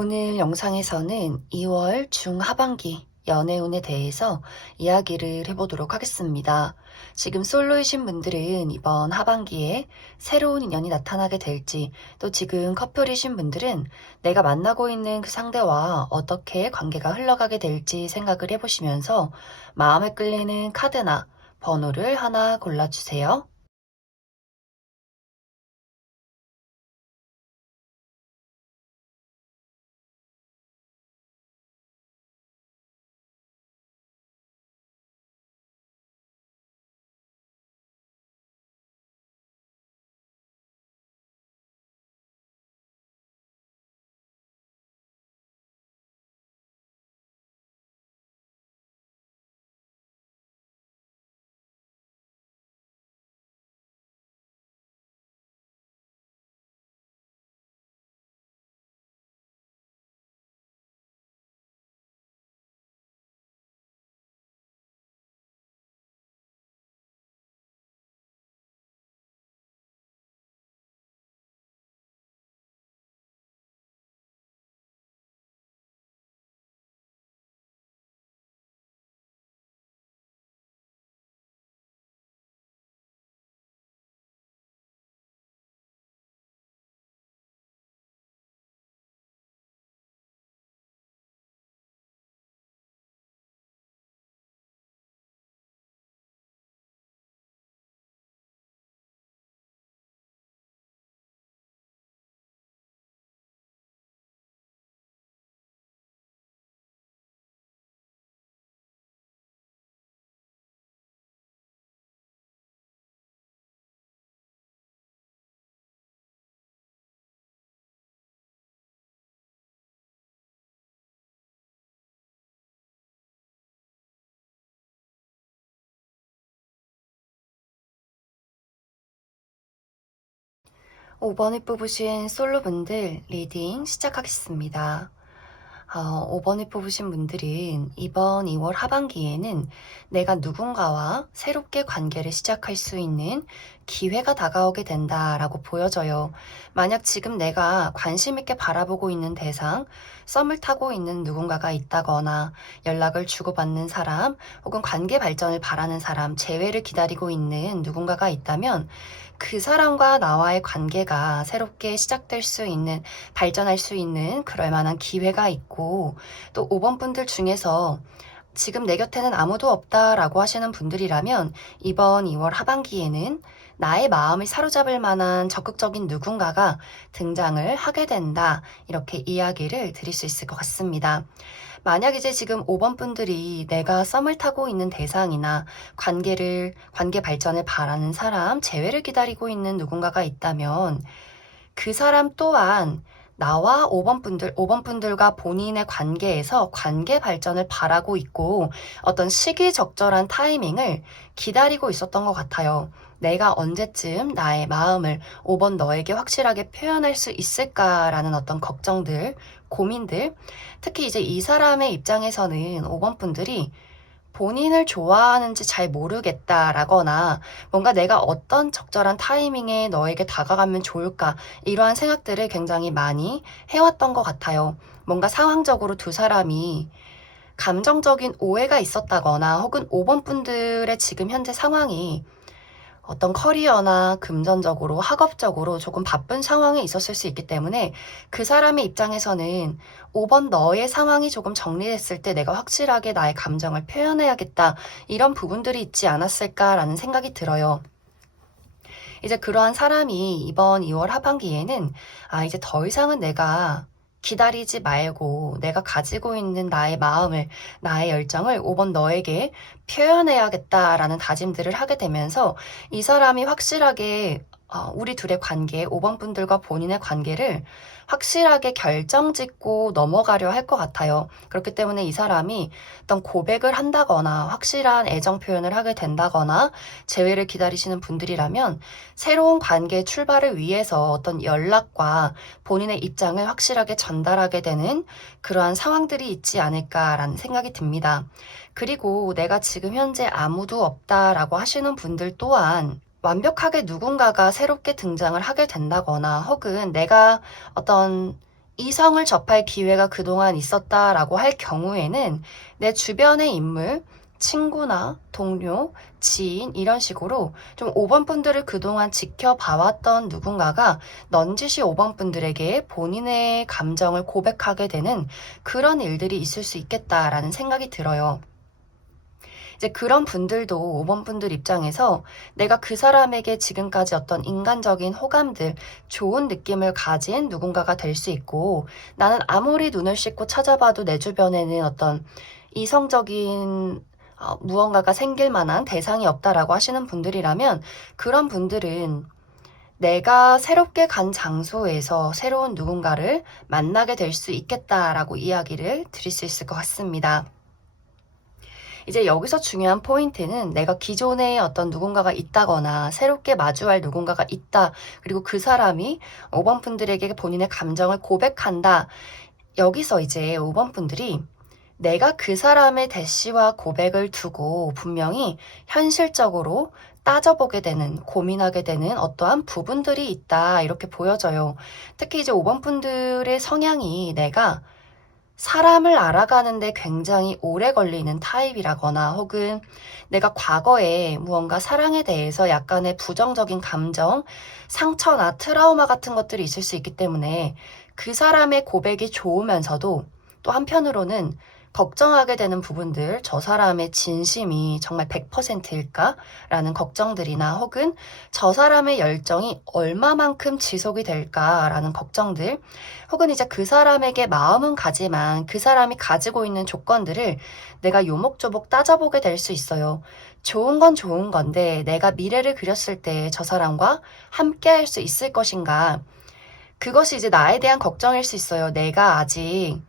오늘 영상에서는 2월 중하반기 연애운에 대해서 이야기를 해보도록 하겠습니다. 지금 솔로이신 분들은 이번 하반기에 새로운 인연이 나타나게 될지, 또 지금 커플이신 분들은 내가 만나고 있는 그 상대와 어떻게 관계가 흘러가게 될지 생각을 해보시면서 마음에 끌리는 카드나 번호를 하나 골라주세요. 5번을 뽑으신 솔로분들 리딩 시작하겠습니다. 5번을 뽑으신 분들은 이번 2월 하반기에는 내가 누군가와 새롭게 관계를 시작할 수 있는 기회가 다가오게 된다라고 보여져요. 만약 지금 내가 관심 있게 바라보고 있는 대상, 썸을 타고 있는 누군가가 있다거나 연락을 주고받는 사람, 혹은 관계 발전을 바라는 사람, 재회를 기다리고 있는 누군가가 있다면 그 사람과 나와의 관계가 새롭게 시작될 수 있는, 발전할 수 있는 그럴 만한 기회가 있고, 또 5번 분들 중에서 지금 내 곁에는 아무도 없다라고 하시는 분들이라면 이번 2월 하반기에는 나의 마음을 사로잡을 만한 적극적인 누군가가 등장을 하게 된다. 이렇게 이야기를 드릴 수 있을 것 같습니다. 만약 이제 지금 5번 분들이 내가 썸을 타고 있는 대상이나 관계 발전을 바라는 사람, 재회를 기다리고 있는 누군가가 있다면 그 사람 또한 나와 5번 분들과 본인의 관계에서 관계 발전을 바라고 있고 어떤 시기적절한 타이밍을 기다리고 있었던 것 같아요. 내가 언제쯤 나의 마음을 5번 너에게 확실하게 표현할 수 있을까라는 어떤 걱정들, 고민들, 특히 이제 이 사람의 입장에서는 5번 분들이 본인을 좋아하는지 잘 모르겠다라거나 뭔가 내가 어떤 적절한 타이밍에 너에게 다가가면 좋을까 이러한 생각들을 굉장히 많이 해왔던 것 같아요. 뭔가 상황적으로 두 사람이 감정적인 오해가 있었다거나 혹은 5번 분들의 지금 현재 상황이 어떤 커리어나 금전적으로, 학업적으로 조금 바쁜 상황에 있었을 수 있기 때문에 그 사람의 입장에서는 5번 너의 상황이 조금 정리됐을 때 내가 확실하게 나의 감정을 표현해야겠다. 이런 부분들이 있지 않았을까라는 생각이 들어요. 이제 그러한 사람이 이번 2월 하반기에는 이제 더 이상은 내가 기다리지 말고 내가 가지고 있는 나의 마음을, 나의 열정을 5번 너에게 표현해야겠다라는 다짐들을 하게 되면서 이 사람이 확실하게 우리 둘의 관계, 5번 분들과 본인의 관계를 확실하게 결정짓고 넘어가려 할 것 같아요. 그렇기 때문에 이 사람이 어떤 고백을 한다거나 확실한 애정 표현을 하게 된다거나 재회를 기다리시는 분들이라면 새로운 관계 출발을 위해서 어떤 연락과 본인의 입장을 확실하게 전달하게 되는 그러한 상황들이 있지 않을까라는 생각이 듭니다. 그리고 내가 지금 현재 아무도 없다라고 하시는 분들 또한 완벽하게 누군가가 새롭게 등장을 하게 된다거나 혹은 내가 어떤 이성을 접할 기회가 그동안 있었다라고 할 경우에는 내 주변의 인물, 친구나 동료, 지인 이런 식으로 좀 5번 분들을 그동안 지켜봐왔던 누군가가 넌지시 5번 분들에게 본인의 감정을 고백하게 되는 그런 일들이 있을 수 있겠다라는 생각이 들어요. 이제 그런 분들도 5번 분들 입장에서 내가 그 사람에게 지금까지 어떤 인간적인 호감들, 좋은 느낌을 가진 누군가가 될 수 있고, 나는 아무리 눈을 씻고 찾아봐도 내 주변에는 어떤 이성적인 무언가가 생길 만한 대상이 없다라고 하시는 분들이라면, 그런 분들은 내가 새롭게 간 장소에서 새로운 누군가를 만나게 될 수 있겠다라고 이야기를 드릴 수 있을 것 같습니다. 이제 여기서 중요한 포인트는 내가 기존에 어떤 누군가가 있다거나 새롭게 마주할 누군가가 있다. 그리고 그 사람이 5번 분들에게 본인의 감정을 고백한다. 여기서 이제 5번 분들이 내가 그 사람의 대시와 고백을 두고 분명히 현실적으로 따져보게 되는, 고민하게 되는 어떠한 부분들이 있다. 이렇게 보여져요. 특히 이제 5번 분들의 성향이 내가 사람을 알아가는데 굉장히 오래 걸리는 타입이라거나 혹은 내가 과거에 무언가 사랑에 대해서 약간의 부정적인 감정, 상처나 트라우마 같은 것들이 있을 수 있기 때문에 그 사람의 고백이 좋으면서도 또 한편으로는 걱정하게 되는 부분들, 저 사람의 진심이 정말 100%일까? 라는 걱정들이나 혹은 저 사람의 열정이 얼마만큼 지속이 될까? 라는 걱정들, 혹은 이제 그 사람에게 마음은 가지만 그 사람이 가지고 있는 조건들을 내가 요목조목 따져보게 될 수 있어요. 좋은 건 좋은 건데 내가 미래를 그렸을 때 저 사람과 함께 할 수 있을 것인가? 그것이 이제 나에 대한 걱정일 수 있어요. 내가 아직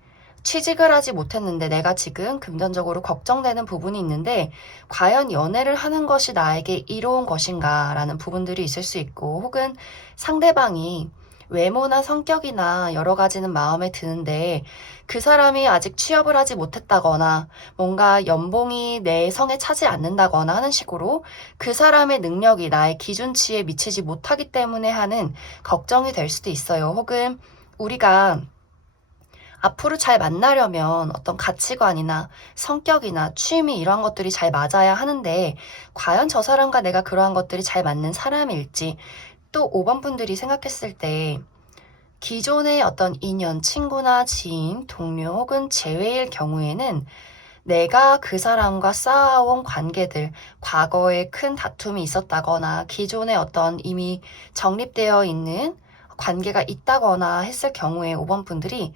취직을 하지 못했는데 내가 지금 금전적으로 걱정되는 부분이 있는데 과연 연애를 하는 것이 나에게 이로운 것인가 라는 부분들이 있을 수 있고 혹은 상대방이 외모나 성격이나 여러 가지는 마음에 드는데 그 사람이 아직 취업을 하지 못했다거나 뭔가 연봉이 내 성에 차지 않는다거나 하는 식으로 그 사람의 능력이 나의 기준치에 미치지 못하기 때문에 하는 걱정이 될 수도 있어요. 혹은 우리가 앞으로 잘 만나려면 어떤 가치관이나 성격이나 취미 이러한 것들이 잘 맞아야 하는데 과연 저 사람과 내가 그러한 것들이 잘 맞는 사람일지 또 5번 분들이 생각했을 때 기존의 어떤 인연, 친구나 지인, 동료 혹은 재회일 경우에는 내가 그 사람과 쌓아온 관계들, 과거에 큰 다툼이 있었다거나 기존에 어떤 이미 정립되어 있는 관계가 있다거나 했을 경우에 5번 분들이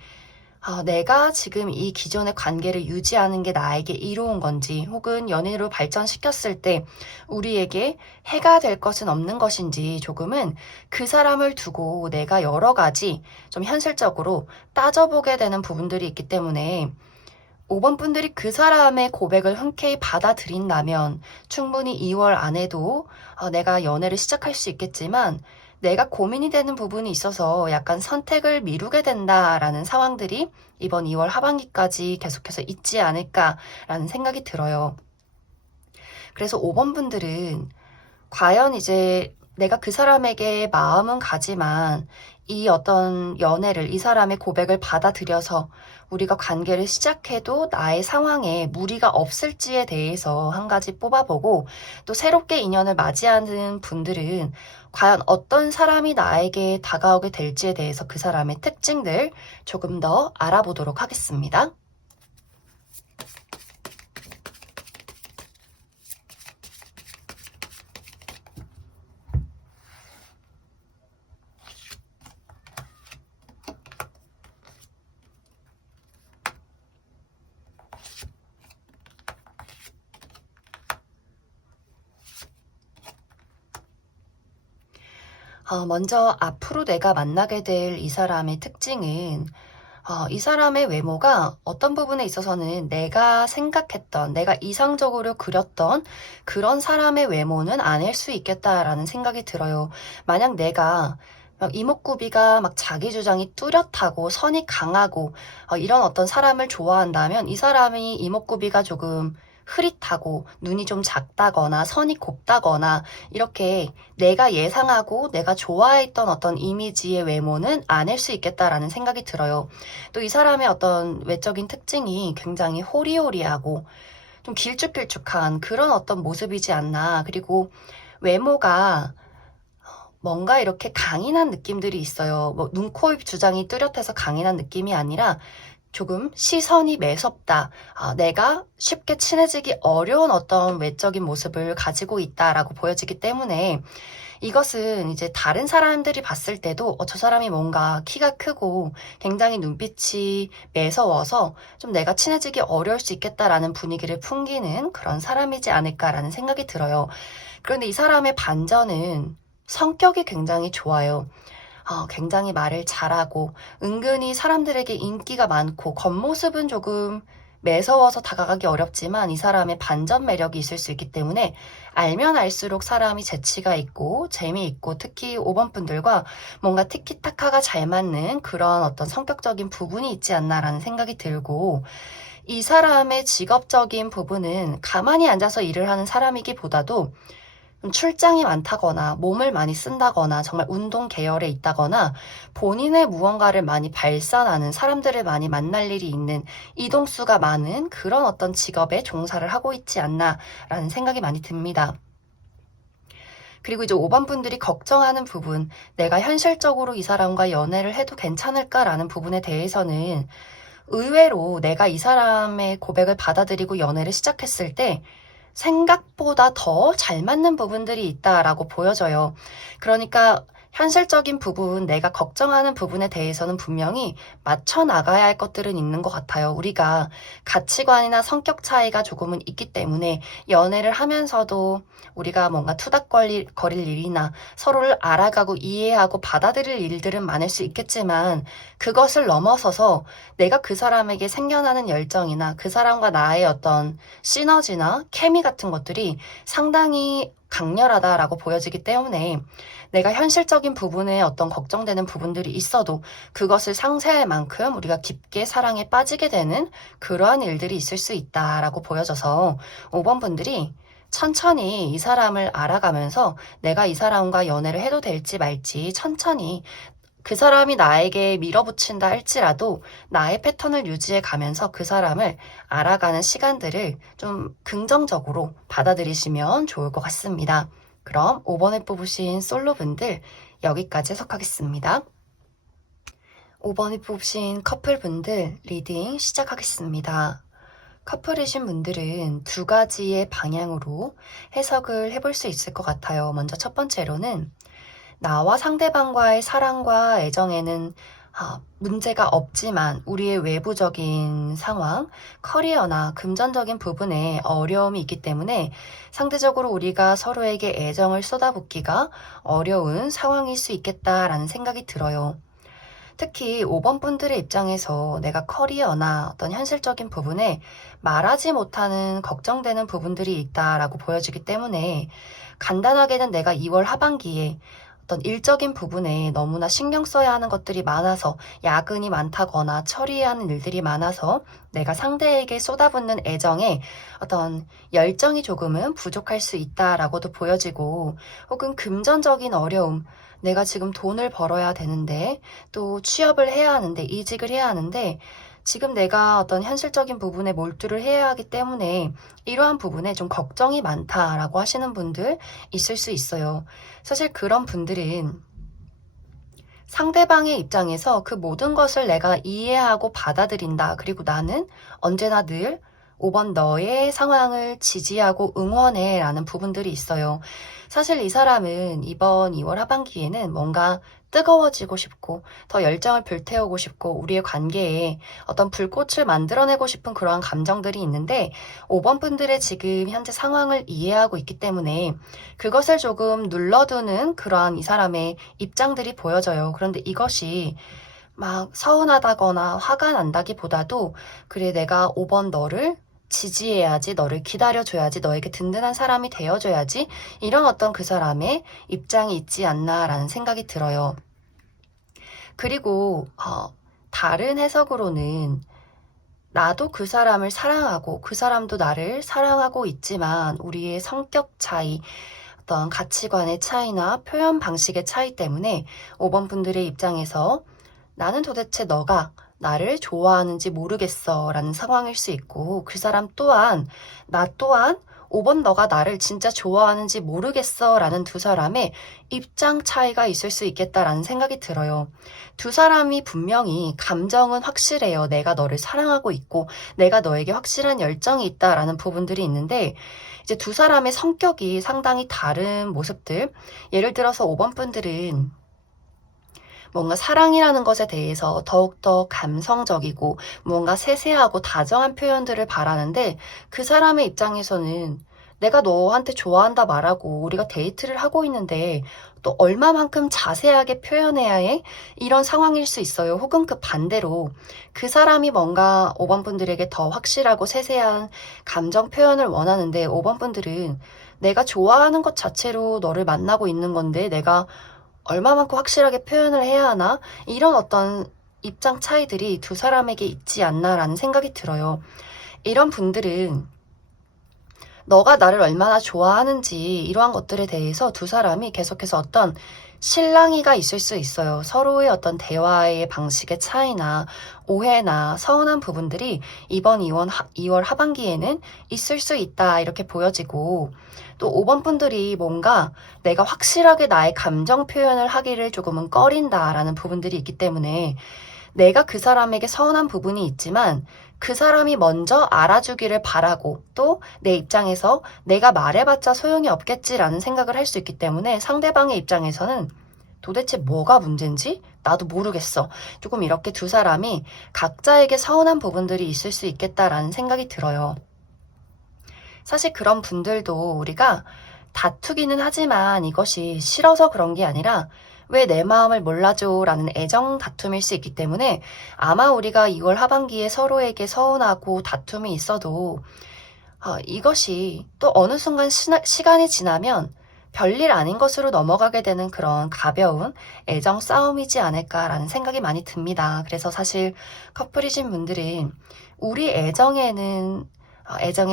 내가 지금 이 기존의 관계를 유지하는 게 나에게 이로운 건지 혹은 연인으로 발전시켰을 때 우리에게 해가 될 것은 없는 것인지 조금은 그 사람을 두고 내가 여러 가지 좀 현실적으로 따져보게 되는 부분들이 있기 때문에 5번 분들이 그 사람의 고백을 흔쾌히 받아들인다면 충분히 2월 안에도 내가 연애를 시작할 수 있겠지만 내가 고민이 되는 부분이 있어서 약간 선택을 미루게 된다라는 상황들이 이번 2월 하반기까지 계속해서 있지 않을까라는 생각이 들어요. 그래서 5번 분들은 과연 이제 내가 그 사람에게 마음은 가지만 이 어떤 연애를, 이 사람의 고백을 받아들여서 우리가 관계를 시작해도 나의 상황에 무리가 없을지에 대해서 한 가지 뽑아보고 또 새롭게 인연을 맞이하는 분들은 과연 어떤 사람이 나에게 다가오게 될지에 대해서 그 사람의 특징들 조금 더 알아보도록 하겠습니다. 먼저 앞으로 내가 만나게 될 이 사람의 특징은 이 사람의 외모가 어떤 부분에 있어서는 내가 생각했던, 내가 이상적으로 그렸던 그런 사람의 외모는 아닐 수 있겠다라는 생각이 들어요. 만약 내가 막 이목구비가 막 자기 주장이 뚜렷하고 선이 강하고 이런 어떤 사람을 좋아한다면 이 사람이 이목구비가 조금 흐릿하고 눈이 좀 작다거나 선이 곱다거나 이렇게 내가 예상하고 내가 좋아했던 어떤 이미지의 외모는 아닐 수 있겠다라는 생각이 들어요. 또 이 사람의 어떤 외적인 특징이 굉장히 호리호리하고 좀 길쭉길쭉한 그런 어떤 모습이지 않나. 그리고 외모가 뭔가 이렇게 강인한 느낌들이 있어요. 뭐 눈, 코, 입 주장이 뚜렷해서 강인한 느낌이 아니라 조금 시선이 매섭다. 내가 쉽게 친해지기 어려운 어떤 외적인 모습을 가지고 있다라고 보여지기 때문에 이것은 이제 다른 사람들이 봤을 때도 저 사람이 뭔가 키가 크고 굉장히 눈빛이 매서워서 좀 내가 친해지기 어려울 수 있겠다라는 분위기를 풍기는 그런 사람이지 않을까라는 생각이 들어요. 그런데 이 사람의 반전은 성격이 굉장히 좋아요. 굉장히 말을 잘하고 은근히 사람들에게 인기가 많고 겉모습은 조금 매서워서 다가가기 어렵지만 이 사람의 반전 매력이 있을 수 있기 때문에 알면 알수록 사람이 재치가 있고 재미있고 특히 5번 분들과 뭔가 티키타카가 잘 맞는 그런 어떤 성격적인 부분이 있지 않나라는 생각이 들고 이 사람의 직업적인 부분은 가만히 앉아서 일을 하는 사람이기보다도 출장이 많다거나 몸을 많이 쓴다거나 정말 운동 계열에 있다거나 본인의 무언가를 많이 발산하는 사람들을 많이 만날 일이 있는 이동수가 많은 그런 어떤 직업에 종사를 하고 있지 않나라는 생각이 많이 듭니다. 그리고 이제 5번 분들이 걱정하는 부분, 내가 현실적으로 이 사람과 연애를 해도 괜찮을까라는 부분에 대해서는 의외로 내가 이 사람의 고백을 받아들이고 연애를 시작했을 때 생각보다 더 잘 맞는 부분들이 있다라고 보여져요. 그러니까 현실적인 부분, 내가 걱정하는 부분에 대해서는 분명히 맞춰 나가야 할 것들은 있는 것 같아요. 우리가 가치관이나 성격 차이가 조금은 있기 때문에 연애를 하면서도 우리가 뭔가 투닥거릴 일이나 서로를 알아가고 이해하고 받아들일 일들은 많을 수 있겠지만 그것을 넘어서서 내가 그 사람에게 생겨나는 열정이나 그 사람과 나의 어떤 시너지나 케미 같은 것들이 상당히 강렬하다라고 보여지기 때문에 내가 현실적인 부분에 어떤 걱정되는 부분들이 있어도 그것을 상쇄할 만큼 우리가 깊게 사랑에 빠지게 되는 그러한 일들이 있을 수 있다라고 보여져서 5번 분들이 천천히 이 사람을 알아가면서 내가 이 사람과 연애를 해도 될지 말지 천천히 그 사람이 나에게 밀어붙인다 할지라도 나의 패턴을 유지해 가면서 그 사람을 알아가는 시간들을 좀 긍정적으로 받아들이시면 좋을 것 같습니다. 그럼 5번에 뽑으신 솔로분들 여기까지 해석하겠습니다. 5번에 뽑으신 커플분들 리딩 시작하겠습니다. 커플이신 분들은 두 가지의 방향으로 해석을 해볼 수 있을 것 같아요. 먼저 첫 번째로는 나와 상대방과의 사랑과 애정에는 문제가 없지만 우리의 외부적인 상황, 커리어나 금전적인 부분에 어려움이 있기 때문에 상대적으로 우리가 서로에게 애정을 쏟아붓기가 어려운 상황일 수 있겠다라는 생각이 들어요. 특히 5번 분들의 입장에서 내가 커리어나 어떤 현실적인 부분에 말하지 못하는 걱정되는 부분들이 있다라고 보여지기 때문에 간단하게는 내가 2월 하반기에 어떤 일적인 부분에 너무나 신경 써야 하는 것들이 많아서 야근이 많다거나 처리해야 하는 일들이 많아서 내가 상대에게 쏟아붓는 애정에 어떤 열정이 조금은 부족할 수 있다라고도 보여지고 혹은 금전적인 어려움 내가 지금 돈을 벌어야 되는데 또 취업을 해야 하는데 이직을 해야 하는데 지금 내가 어떤 현실적인 부분에 몰두를 해야 하기 때문에 이러한 부분에 좀 걱정이 많다라고 하시는 분들 있을 수 있어요. 사실 그런 분들은 상대방의 입장에서 그 모든 것을 내가 이해하고 받아들인다. 그리고 나는 언제나 늘 5번 너의 상황을 지지하고 응원해 라는 부분들이 있어요. 사실 이 사람은 이번 2월 하반기에는 뭔가 뜨거워지고 싶고 더 열정을 불태우고 싶고 우리의 관계에 어떤 불꽃을 만들어내고 싶은 그러한 감정들이 있는데 5번 분들의 지금 현재 상황을 이해하고 있기 때문에 그것을 조금 눌러두는 그러한 이 사람의 입장들이 보여져요. 그런데 이것이 막 서운하다거나 화가 난다기보다도 그래 내가 5번 너를 지지해야지, 너를 기다려줘야지, 너에게 든든한 사람이 되어줘야지 이런 어떤 그 사람의 입장이 있지 않나라는 생각이 들어요. 그리고 다른 해석으로는 나도 그 사람을 사랑하고 그 사람도 나를 사랑하고 있지만 우리의 성격 차이, 어떤 가치관의 차이나 표현 방식의 차이 때문에 5번 분들의 입장에서 나는 도대체 너가 나를 좋아하는지 모르겠어 라는 상황일 수 있고, 그 사람 또한 나 또한 5번 너가 나를 진짜 좋아하는지 모르겠어 라는 두 사람의 입장 차이가 있을 수 있겠다라는 생각이 들어요. 두 사람이 분명히 감정은 확실해요. 내가 너를 사랑하고 있고 내가 너에게 확실한 열정이 있다라는 부분들이 있는데, 이제 두 사람의 성격이 상당히 다른 모습들, 예를 들어서 5번 분들은 뭔가 사랑이라는 것에 대해서 더욱더 감성적이고 뭔가 세세하고 다정한 표현들을 바라는데, 그 사람의 입장에서는 내가 너한테 좋아한다 말하고 우리가 데이트를 하고 있는데 또 얼마만큼 자세하게 표현해야 해? 이런 상황일 수 있어요. 혹은 그 반대로 그 사람이 뭔가 5번 분들에게 더 확실하고 세세한 감정 표현을 원하는데, 5번 분들은 내가 좋아하는 것 자체로 너를 만나고 있는 건데 내가 얼마만큼 확실하게 표현을 해야 하나? 이런 어떤 입장 차이들이 두 사람에게 있지 않나라는 생각이 들어요. 이런 분들은 너가 나를 얼마나 좋아하는지 이러한 것들에 대해서 두 사람이 계속해서 어떤 실랑이가 있을 수 있어요. 서로의 어떤 대화의 방식의 차이나 오해나 서운한 부분들이 이번 2월 하반기에는 있을 수 있다 이렇게 보여지고, 또 5번 분들이 뭔가 내가 확실하게 나의 감정 표현을 하기를 조금은 꺼린다라는 부분들이 있기 때문에 내가 그 사람에게 서운한 부분이 있지만 그 사람이 먼저 알아주기를 바라고, 또 내 입장에서 내가 말해봤자 소용이 없겠지라는 생각을 할 수 있기 때문에 상대방의 입장에서는 도대체 뭐가 문제인지 나도 모르겠어. 조금 이렇게 두 사람이 각자에게 서운한 부분들이 있을 수 있겠다라는 생각이 들어요. 사실 그런 분들도 우리가 다투기는 하지만 이것이 싫어서 그런 게 아니라 왜 내 마음을 몰라줘 라는 애정 다툼일 수 있기 때문에, 아마 우리가 2월 하반기에 서로에게 서운하고 다툼이 있어도 이것이 또 어느 순간 시간이 지나면 별일 아닌 것으로 넘어가게 되는 그런 가벼운 애정 싸움이지 않을까라는 생각이 많이 듭니다. 그래서 사실 커플이신 분들은 우리 애정의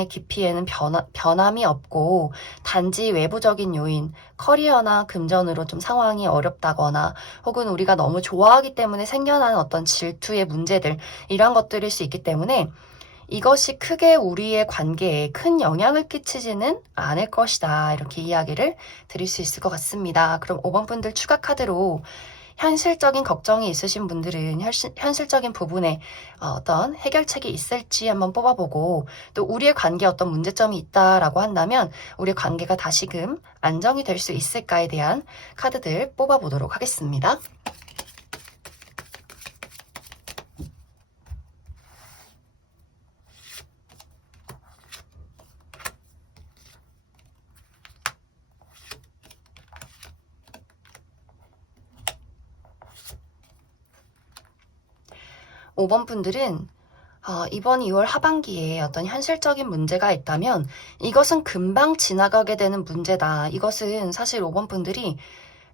깊이에는 변함이 없고, 단지 외부적인 요인, 커리어나 금전으로 좀 상황이 어렵다거나 혹은 우리가 너무 좋아하기 때문에 생겨나는 어떤 질투의 문제들, 이런 것들일 수 있기 때문에 이것이 크게 우리의 관계에 큰 영향을 끼치지는 않을 것이다. 이렇게 이야기를 드릴 수 있을 것 같습니다. 그럼 5번 분들 추가 카드로 현실적인 걱정이 있으신 분들은 현실적인 부분에 어떤 해결책이 있을지 한번 뽑아보고, 또 우리의 관계에 어떤 문제점이 있다라고 한다면 우리의 관계가 다시금 안정이 될 수 있을까에 대한 카드들 뽑아보도록 하겠습니다. 5번 분들은 이번 2월 하반기에 어떤 현실적인 문제가 있다면 이것은 금방 지나가게 되는 문제다. 이것은 사실 5번 분들이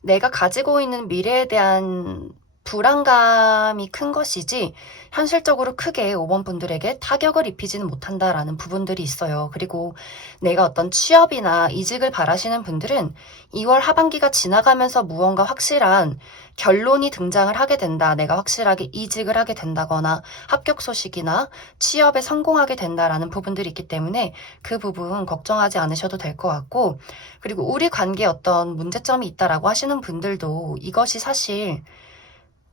내가 가지고 있는 미래에 대한 불안감이 큰 것이지 현실적으로 크게 5번 분들에게 타격을 입히지는 못한다라는 부분들이 있어요. 그리고 내가 어떤 취업이나 이직을 바라시는 분들은 2월 하반기가 지나가면서 무언가 확실한 결론이 등장을 하게 된다. 내가 확실하게 이직을 하게 된다거나 합격 소식이나 취업에 성공하게 된다라는 부분들이 있기 때문에 그 부분 걱정하지 않으셔도 될 것 같고, 그리고 우리 관계에 어떤 문제점이 있다라고 하시는 분들도 이것이 사실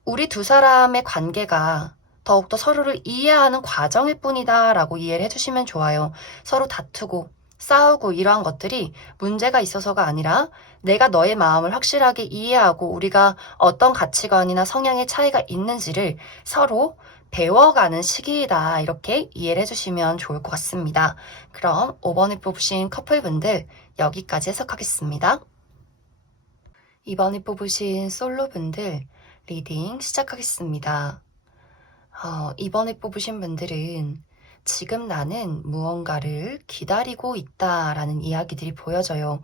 우리 두 사람의 관계가 더욱더 서로를 이해하는 과정일 뿐이다라고 이해를 해주시면 좋아요. 서로 다투고 싸우고 이러한 것들이 문제가 있어서가 아니라 내가 너의 마음을 확실하게 이해하고 우리가 어떤 가치관이나 성향의 차이가 있는지를 서로 배워가는 시기이다. 이렇게 이해를 해주시면 좋을 것 같습니다. 그럼 5번을 뽑으신 커플분들 여기까지 해석하겠습니다. 2번을 뽑으신 솔로분들 리딩 시작하겠습니다. 이번에 뽑으신 분들은 지금 나는 무언가를 기다리고 있다라는 이야기들이 보여져요.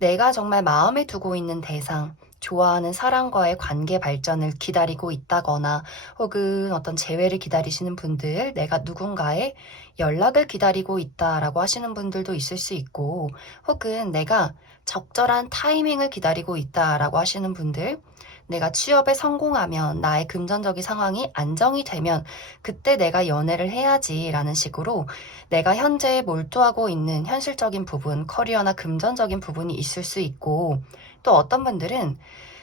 내가 정말 마음에 두고 있는 대상, 좋아하는 사람과의 관계 발전을 기다리고 있다거나 혹은 어떤 재회를 기다리시는 분들, 내가 누군가의 연락을 기다리고 있다라고 하시는 분들도 있을 수 있고, 혹은 내가 적절한 타이밍을 기다리고 있다라고 하시는 분들, 내가 취업에 성공하면 나의 금전적인 상황이 안정이 되면 그때 내가 연애를 해야지라는 식으로 내가 현재 몰두하고 있는 현실적인 부분, 커리어나 금전적인 부분이 있을 수 있고, 또 어떤 분들은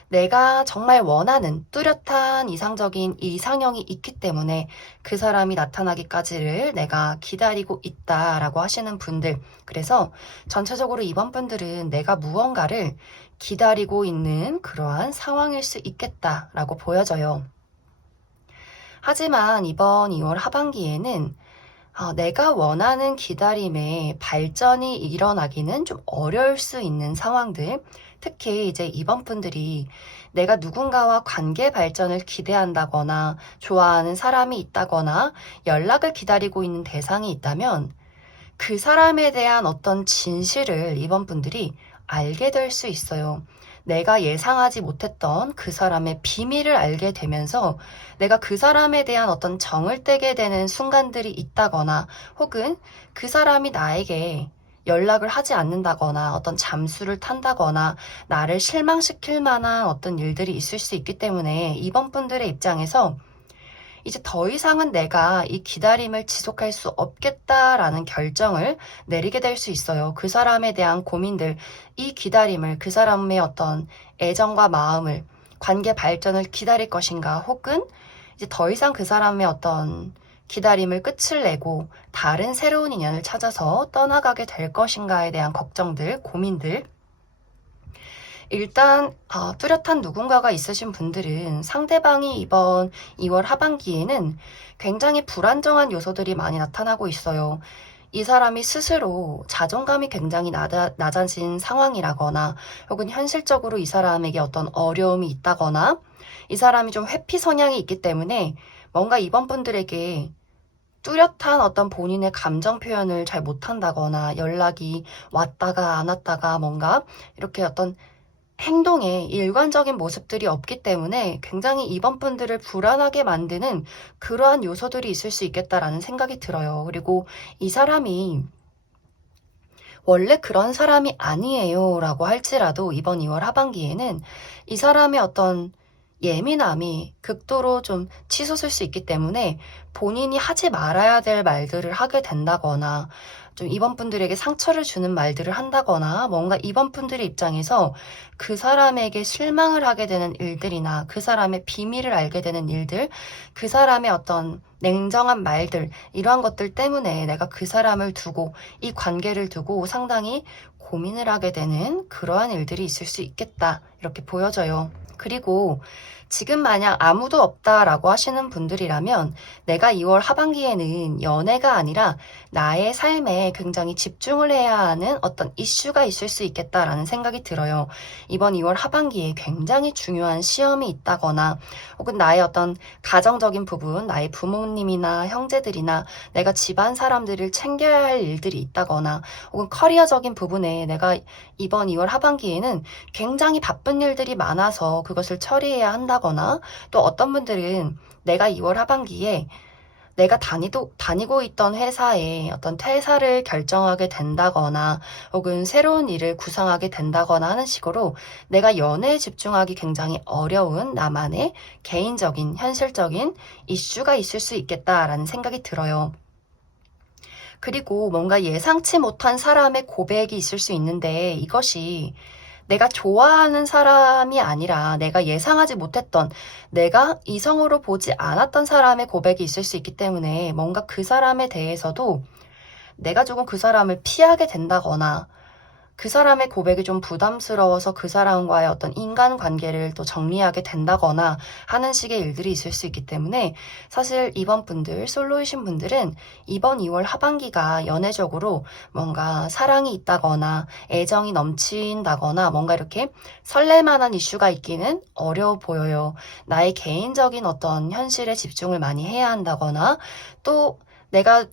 내가 정말 원하는 뚜렷한 이상적인 이상형이 있기 때문에 그 사람이 나타나기까지를 내가 기다리고 있다라고 하시는 분들. 그래서 전체적으로 이번 분들은 내가 무언가를 기다리고 있는 그러한 상황일 수 있겠다라고 보여져요. 하지만 이번 2월 하반기에는 내가 원하는 기다림에 발전이 일어나기는 좀 어려울 수 있는 상황들, 특히 이제 이번 분들이 내가 누군가와 관계 발전을 기대한다거나 좋아하는 사람이 있다거나 연락을 기다리고 있는 대상이 있다면 그 사람에 대한 어떤 진실을 이번 분들이 알게 될 수 있어요. 내가 예상하지 못했던 그 사람의 비밀을 알게 되면서 내가 그 사람에 대한 어떤 정을 떼게 되는 순간들이 있다거나 혹은 그 사람이 나에게 연락을 하지 않는다거나 어떤 잠수를 탄다거나 나를 실망시킬 만한 어떤 일들이 있을 수 있기 때문에 이번 분들의 입장에서 이제 더 이상은 내가 이 기다림을 지속할 수 없겠다라는 결정을 내리게 될 수 있어요. 그 사람에 대한 고민들, 이 기다림을, 그 사람의 어떤 애정과 마음을, 관계 발전을 기다릴 것인가, 혹은 이제 더 이상 그 사람의 어떤 기다림을 끝을 내고 다른 새로운 인연을 찾아서 떠나가게 될 것인가에 대한 걱정들, 고민들, 일단 뚜렷한 누군가가 있으신 분들은 상대방이 이번 2월 하반기에는 굉장히 불안정한 요소들이 많이 나타나고 있어요. 이 사람이 스스로 자존감이 굉장히 낮아진 상황이라거나 혹은 현실적으로 이 사람에게 어떤 어려움이 있다거나 이 사람이 좀 회피 성향이 있기 때문에 뭔가 이번 분들에게 뚜렷한 어떤 본인의 감정 표현을 잘 못한다거나 연락이 왔다가 안 왔다가 뭔가 이렇게 어떤 행동에 일관적인 모습들이 없기 때문에 굉장히 이번 분들을 불안하게 만드는 그러한 요소들이 있을 수 있겠다라는 생각이 들어요. 그리고 이 사람이 원래 그런 사람이 아니에요 라고 할지라도 이번 2월 하반기에는 이 사람의 어떤 예민함이 극도로 좀 치솟을 수 있기 때문에 본인이 하지 말아야 될 말들을 하게 된다거나 좀 이번 분들에게 상처를 주는 말들을 한다거나 뭔가 이번 분들의 입장에서 그 사람에게 실망을 하게 되는 일들이나 그 사람의 비밀을 알게 되는 일들, 그 사람의 어떤 냉정한 말들, 이러한 것들 때문에 내가 그 사람을 두고 이 관계를 두고 상당히 고민을 하게 되는 그러한 일들이 있을 수 있겠다. 이렇게 보여져요. 그리고 지금 만약 아무도 없다라고 하시는 분들이라면 내가 2월 하반기에는 연애가 아니라 나의 삶에 굉장히 집중을 해야 하는 어떤 이슈가 있을 수 있겠다라는 생각이 들어요. 이번 2월 하반기에 굉장히 중요한 시험이 있다거나 혹은 나의 어떤 가정적인 부분, 나의 부모님이나 형제들이나 내가 집안 사람들을 챙겨야 할 일들이 있다거나 혹은 커리어적인 부분에 내가 이번 2월 하반기에는 굉장히 바쁜 일들이 많아서 그것을 처리해야 한다거나 또 어떤 분들은 내가 2월 하반기에 내가 다니고 있던 회사에 어떤 퇴사를 결정하게 된다거나 혹은 새로운 일을 구상하게 된다거나 하는 식으로 내가 연애에 집중하기 굉장히 어려운 나만의 개인적인 현실적인 이슈가 있을 수 있겠다라는 생각이 들어요. 그리고 뭔가 예상치 못한 사람의 고백이 있을 수 있는데 이것이 내가 좋아하는 사람이 아니라 내가 예상하지 못했던 내가 이성으로 보지 않았던 사람의 고백이 있을 수 있기 때문에 뭔가 그 사람에 대해서도 내가 조금 그 사람을 피하게 된다거나 그 사람의 고백이 좀 부담스러워서 그 사람과의 어떤 인간관계를 또 정리하게 된다거나 하는 식의 일들이 있을 수 있기 때문에 사실 이번 분들, 솔로이신 분들은 이번 2월 하반기가 연애적으로 뭔가 사랑이 있다거나 애정이 넘친다거나 뭔가 이렇게 설렐만한 이슈가 있기는 어려워 보여요. 나의 개인적인 어떤 현실에 집중을 많이 해야 한다거나 또 내가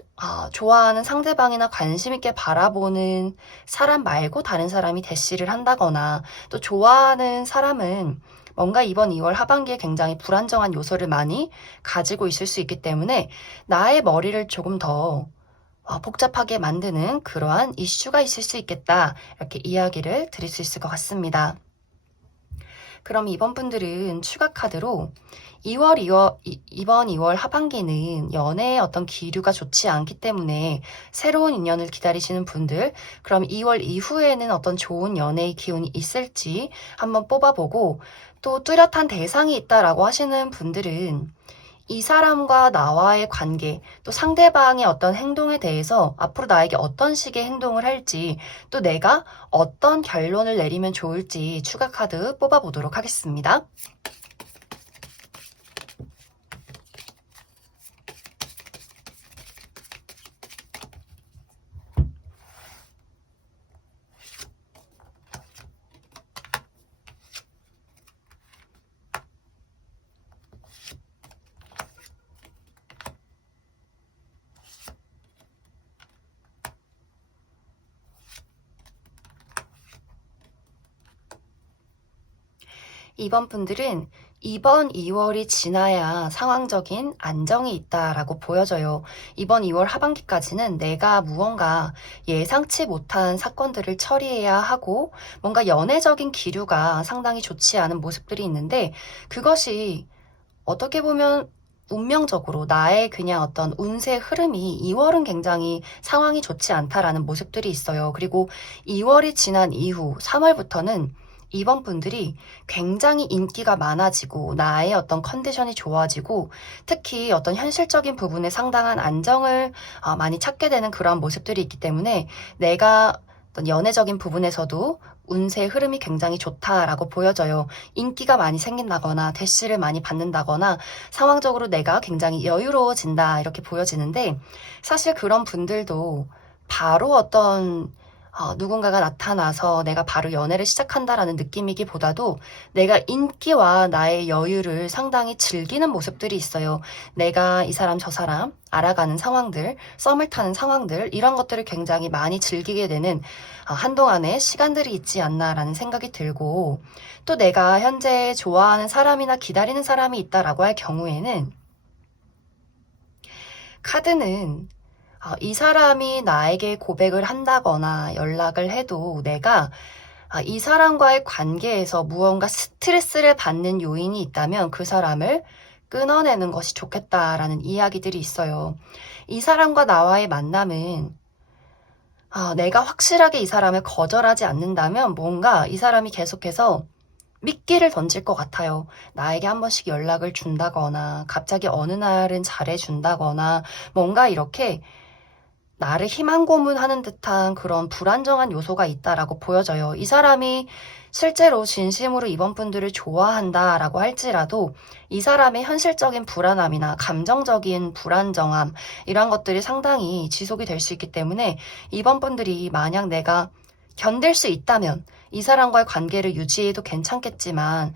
좋아하는 상대방이나 관심 있게 바라보는 사람 말고 다른 사람이 대시를 한다거나, 또 좋아하는 사람은 뭔가 이번 2월 하반기에 굉장히 불안정한 요소를 많이 가지고 있을 수 있기 때문에 나의 머리를 조금 더 복잡하게 만드는 그러한 이슈가 있을 수 있겠다. 이렇게 이야기를 드릴 수 있을 것 같습니다. 그럼 이번 분들은 추가 카드로 이번 2월 하반기는 연애의 어떤 기류가 좋지 않기 때문에 새로운 인연을 기다리시는 분들, 그럼 2월 이후에는 어떤 좋은 연애의 기운이 있을지 한번 뽑아보고, 또 뚜렷한 대상이 있다라고 하시는 분들은 이 사람과 나와의 관계, 또 상대방의 어떤 행동에 대해서 앞으로 나에게 어떤 식의 행동을 할지, 또 내가 어떤 결론을 내리면 좋을지 추가 카드 뽑아보도록 하겠습니다. 이번 분들은 이번 2월이 지나야 상황적인 안정이 있다라고 보여져요. 이번 2월 하반기까지는 내가 무언가 예상치 못한 사건들을 처리해야 하고 뭔가 연애적인 기류가 상당히 좋지 않은 모습들이 있는데, 그것이 어떻게 보면 운명적으로 나의 그냥 어떤 운세 흐름이 2월은 굉장히 상황이 좋지 않다라는 모습들이 있어요. 그리고 2월이 지난 이후 3월부터는 이번 분들이 굉장히 인기가 많아지고 나의 어떤 컨디션이 좋아지고, 특히 어떤 현실적인 부분에 상당한 안정을 많이 찾게 되는 그런 모습들이 있기 때문에 내가 어떤 연애적인 부분에서도 운세 흐름이 굉장히 좋다라고 보여져요. 인기가 많이 생긴다거나 대시를 많이 받는다거나 상황적으로 내가 굉장히 여유로워진다 이렇게 보여지는데, 사실 그런 분들도 바로 어떤 누군가가 나타나서 내가 바로 연애를 시작한다라는 느낌이기보다도 내가 인기와 나의 여유를 상당히 즐기는 모습들이 있어요. 내가 이 사람 저 사람 알아가는 상황들, 썸을 타는 상황들, 이런 것들을 굉장히 많이 즐기게 되는 한동안의 시간들이 있지 않나라는 생각이 들고, 또 내가 현재 좋아하는 사람이나 기다리는 사람이 있다라고 할 경우에는 카드는 이 사람이 나에게 고백을 한다거나 연락을 해도 내가 이 사람과의 관계에서 무언가 스트레스를 받는 요인이 있다면 그 사람을 끊어내는 것이 좋겠다라는 이야기들이 있어요. 이 사람과 나와의 만남은 내가 확실하게 이 사람을 거절하지 않는다면 뭔가 이 사람이 계속해서 미끼를 던질 것 같아요. 나에게 한 번씩 연락을 준다거나 갑자기 어느 날은 잘해준다거나 뭔가 이렇게 나를 희망 고문하는 듯한 그런 불안정한 요소가 있다라고 보여져요. 이 사람이 실제로 진심으로 이번 분들을 좋아한다라고 할지라도 이 사람의 현실적인 불안함이나 감정적인 불안정함, 이런 것들이 상당히 지속이 될 수 있기 때문에 이번 분들이 만약 내가 견딜 수 있다면 이 사람과의 관계를 유지해도 괜찮겠지만,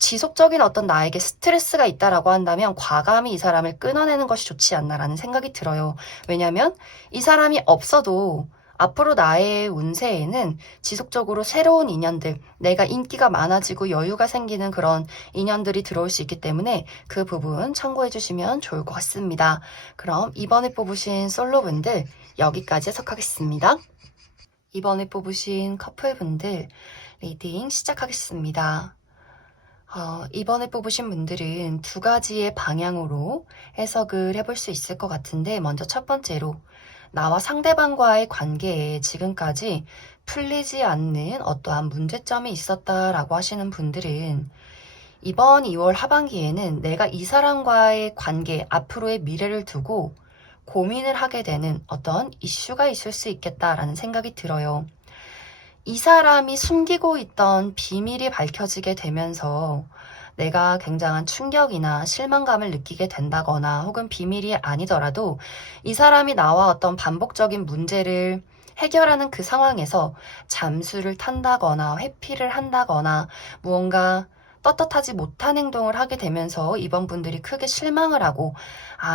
지속적인 어떤 나에게 스트레스가 있다라고 한다면 과감히 이 사람을 끊어내는 것이 좋지 않나라는 생각이 들어요. 왜냐면 이 사람이 없어도 앞으로 나의 운세에는 지속적으로 새로운 인연들, 내가 인기가 많아지고 여유가 생기는 그런 인연들이 들어올 수 있기 때문에 그 부분 참고해 주시면 좋을 것 같습니다. 그럼 이번에 뽑으신 솔로분들 여기까지 해석하겠습니다. 이번에 뽑으신 커플분들 리딩 시작하겠습니다. 이번에 뽑으신 분들은 두 가지의 방향으로 해석을 해볼 수 있을 것 같은데, 먼저 첫 번째로 나와 상대방과의 관계에 지금까지 풀리지 않는 어떠한 문제점이 있었다라고 하시는 분들은 이번 2월 하반기에는 내가 이 사람과의 관계, 앞으로의 미래를 두고 고민을 하게 되는 어떤 이슈가 있을 수 있겠다라는 생각이 들어요. 이 사람이 숨기고 있던 비밀이 밝혀지게 되면서 내가 굉장한 충격이나 실망감을 느끼게 된다거나, 혹은 비밀이 아니더라도 이 사람이 나와 어떤 반복적인 문제를 해결하는 그 상황에서 잠수를 탄다거나 회피를 한다거나 무언가 떳떳하지 못한 행동을 하게 되면서 이번 분들이 크게 실망을 하고,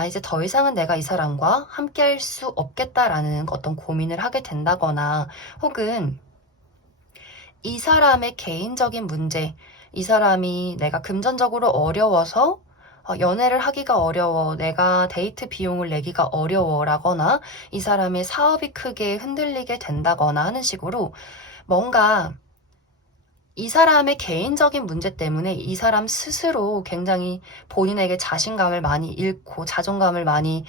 이제 더 이상은 내가 이 사람과 함께 할 수 없겠다라는 어떤 고민을 하게 된다거나, 혹은 이 사람의 개인적인 문제, 이 사람이 내가 금전적으로 어려워서 연애를 하기가 어려워, 내가 데이트 비용을 내기가 어려워라거나, 이 사람의 사업이 크게 흔들리게 된다거나 하는 식으로 뭔가 이 사람의 개인적인 문제 때문에 이 사람 스스로 굉장히 본인에게 자신감을 많이 잃고 자존감을 많이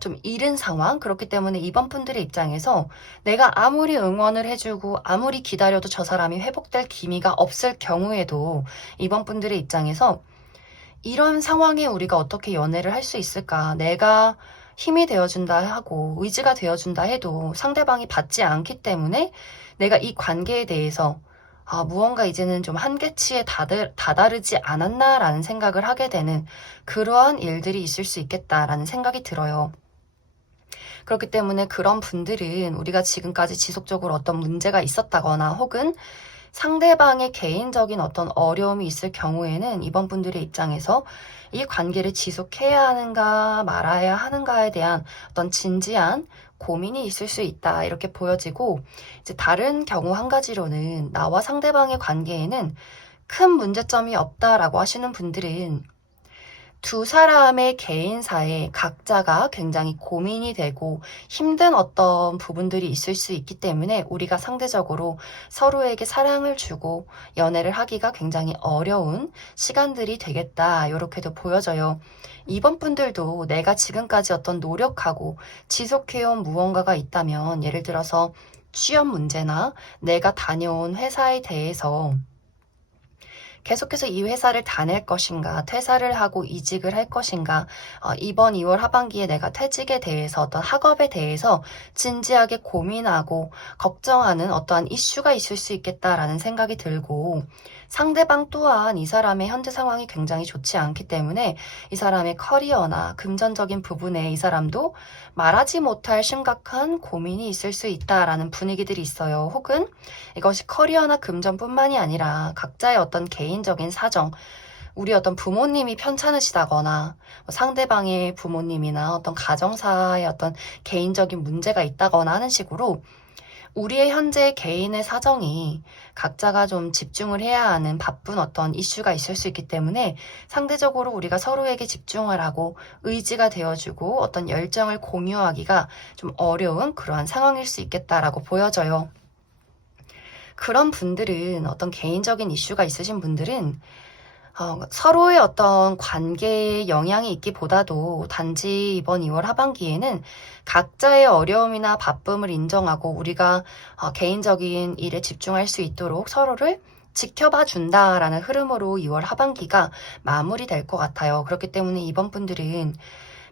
좀 잃은 상황. 그렇기 때문에 이번 분들의 입장에서 내가 아무리 응원을 해주고 아무리 기다려도 저 사람이 회복될 기미가 없을 경우에도 이번 분들의 입장에서 이런 상황에 우리가 어떻게 연애를 할 수 있을까? 내가 힘이 되어준다 하고 의지가 되어준다 해도 상대방이 받지 않기 때문에 내가 이 관계에 대해서 무언가 이제는 좀 한계치에 다다르지 않았나라는 생각을 하게 되는 그러한 일들이 있을 수 있겠다라는 생각이 들어요. 그렇기 때문에 그런 분들은 우리가 지금까지 지속적으로 어떤 문제가 있었다거나 혹은 상대방의 개인적인 어떤 어려움이 있을 경우에는 이번 분들의 입장에서 이 관계를 지속해야 하는가 말아야 하는가에 대한 어떤 진지한 고민이 있을 수 있다 이렇게 보여지고, 이제 다른 경우 한 가지로는 나와 상대방의 관계에는 큰 문제점이 없다라고 하시는 분들은 두 사람의 개인사에 각자가 굉장히 고민이 되고 힘든 어떤 부분들이 있을 수 있기 때문에 우리가 상대적으로 서로에게 사랑을 주고 연애를 하기가 굉장히 어려운 시간들이 되겠다, 이렇게도 보여져요. 이번 분들도 내가 지금까지 어떤 노력하고 지속해온 무언가가 있다면, 예를 들어서 취업 문제나 내가 다녀온 회사에 대해서 계속해서 이 회사를 다닐 것인가, 퇴사를 하고 이직을 할 것인가, 이번 2월 하반기에 내가 퇴직에 대해서 어떤 학업에 대해서 진지하게 고민하고 걱정하는 어떠한 이슈가 있을 수 있겠다라는 생각이 들고, 상대방 또한 이 사람의 현재 상황이 굉장히 좋지 않기 때문에 이 사람의 커리어나 금전적인 부분에 이 사람도 말하지 못할 심각한 고민이 있을 수 있다라는 분위기들이 있어요. 혹은 이것이 커리어나 금전뿐만이 아니라 각자의 어떤 개인적인 사정, 우리 어떤 부모님이 편찮으시다거나 상대방의 부모님이나 어떤 가정사의 어떤 개인적인 문제가 있다거나 하는 식으로 우리의 현재 개인의 사정이 각자가 좀 집중을 해야 하는 바쁜 어떤 이슈가 있을 수 있기 때문에 상대적으로 우리가 서로에게 집중을 하고 의지가 되어주고 어떤 열정을 공유하기가 좀 어려운 그러한 상황일 수 있겠다라고 보여져요. 그런 분들은, 어떤 개인적인 이슈가 있으신 분들은 서로의 어떤 관계에 영향이 있기보다도 단지 이번 2월 하반기에는 각자의 어려움이나 바쁨을 인정하고 우리가 개인적인 일에 집중할 수 있도록 서로를 지켜봐 준다라는 흐름으로 2월 하반기가 마무리될 것 같아요. 그렇기 때문에 이번 분들은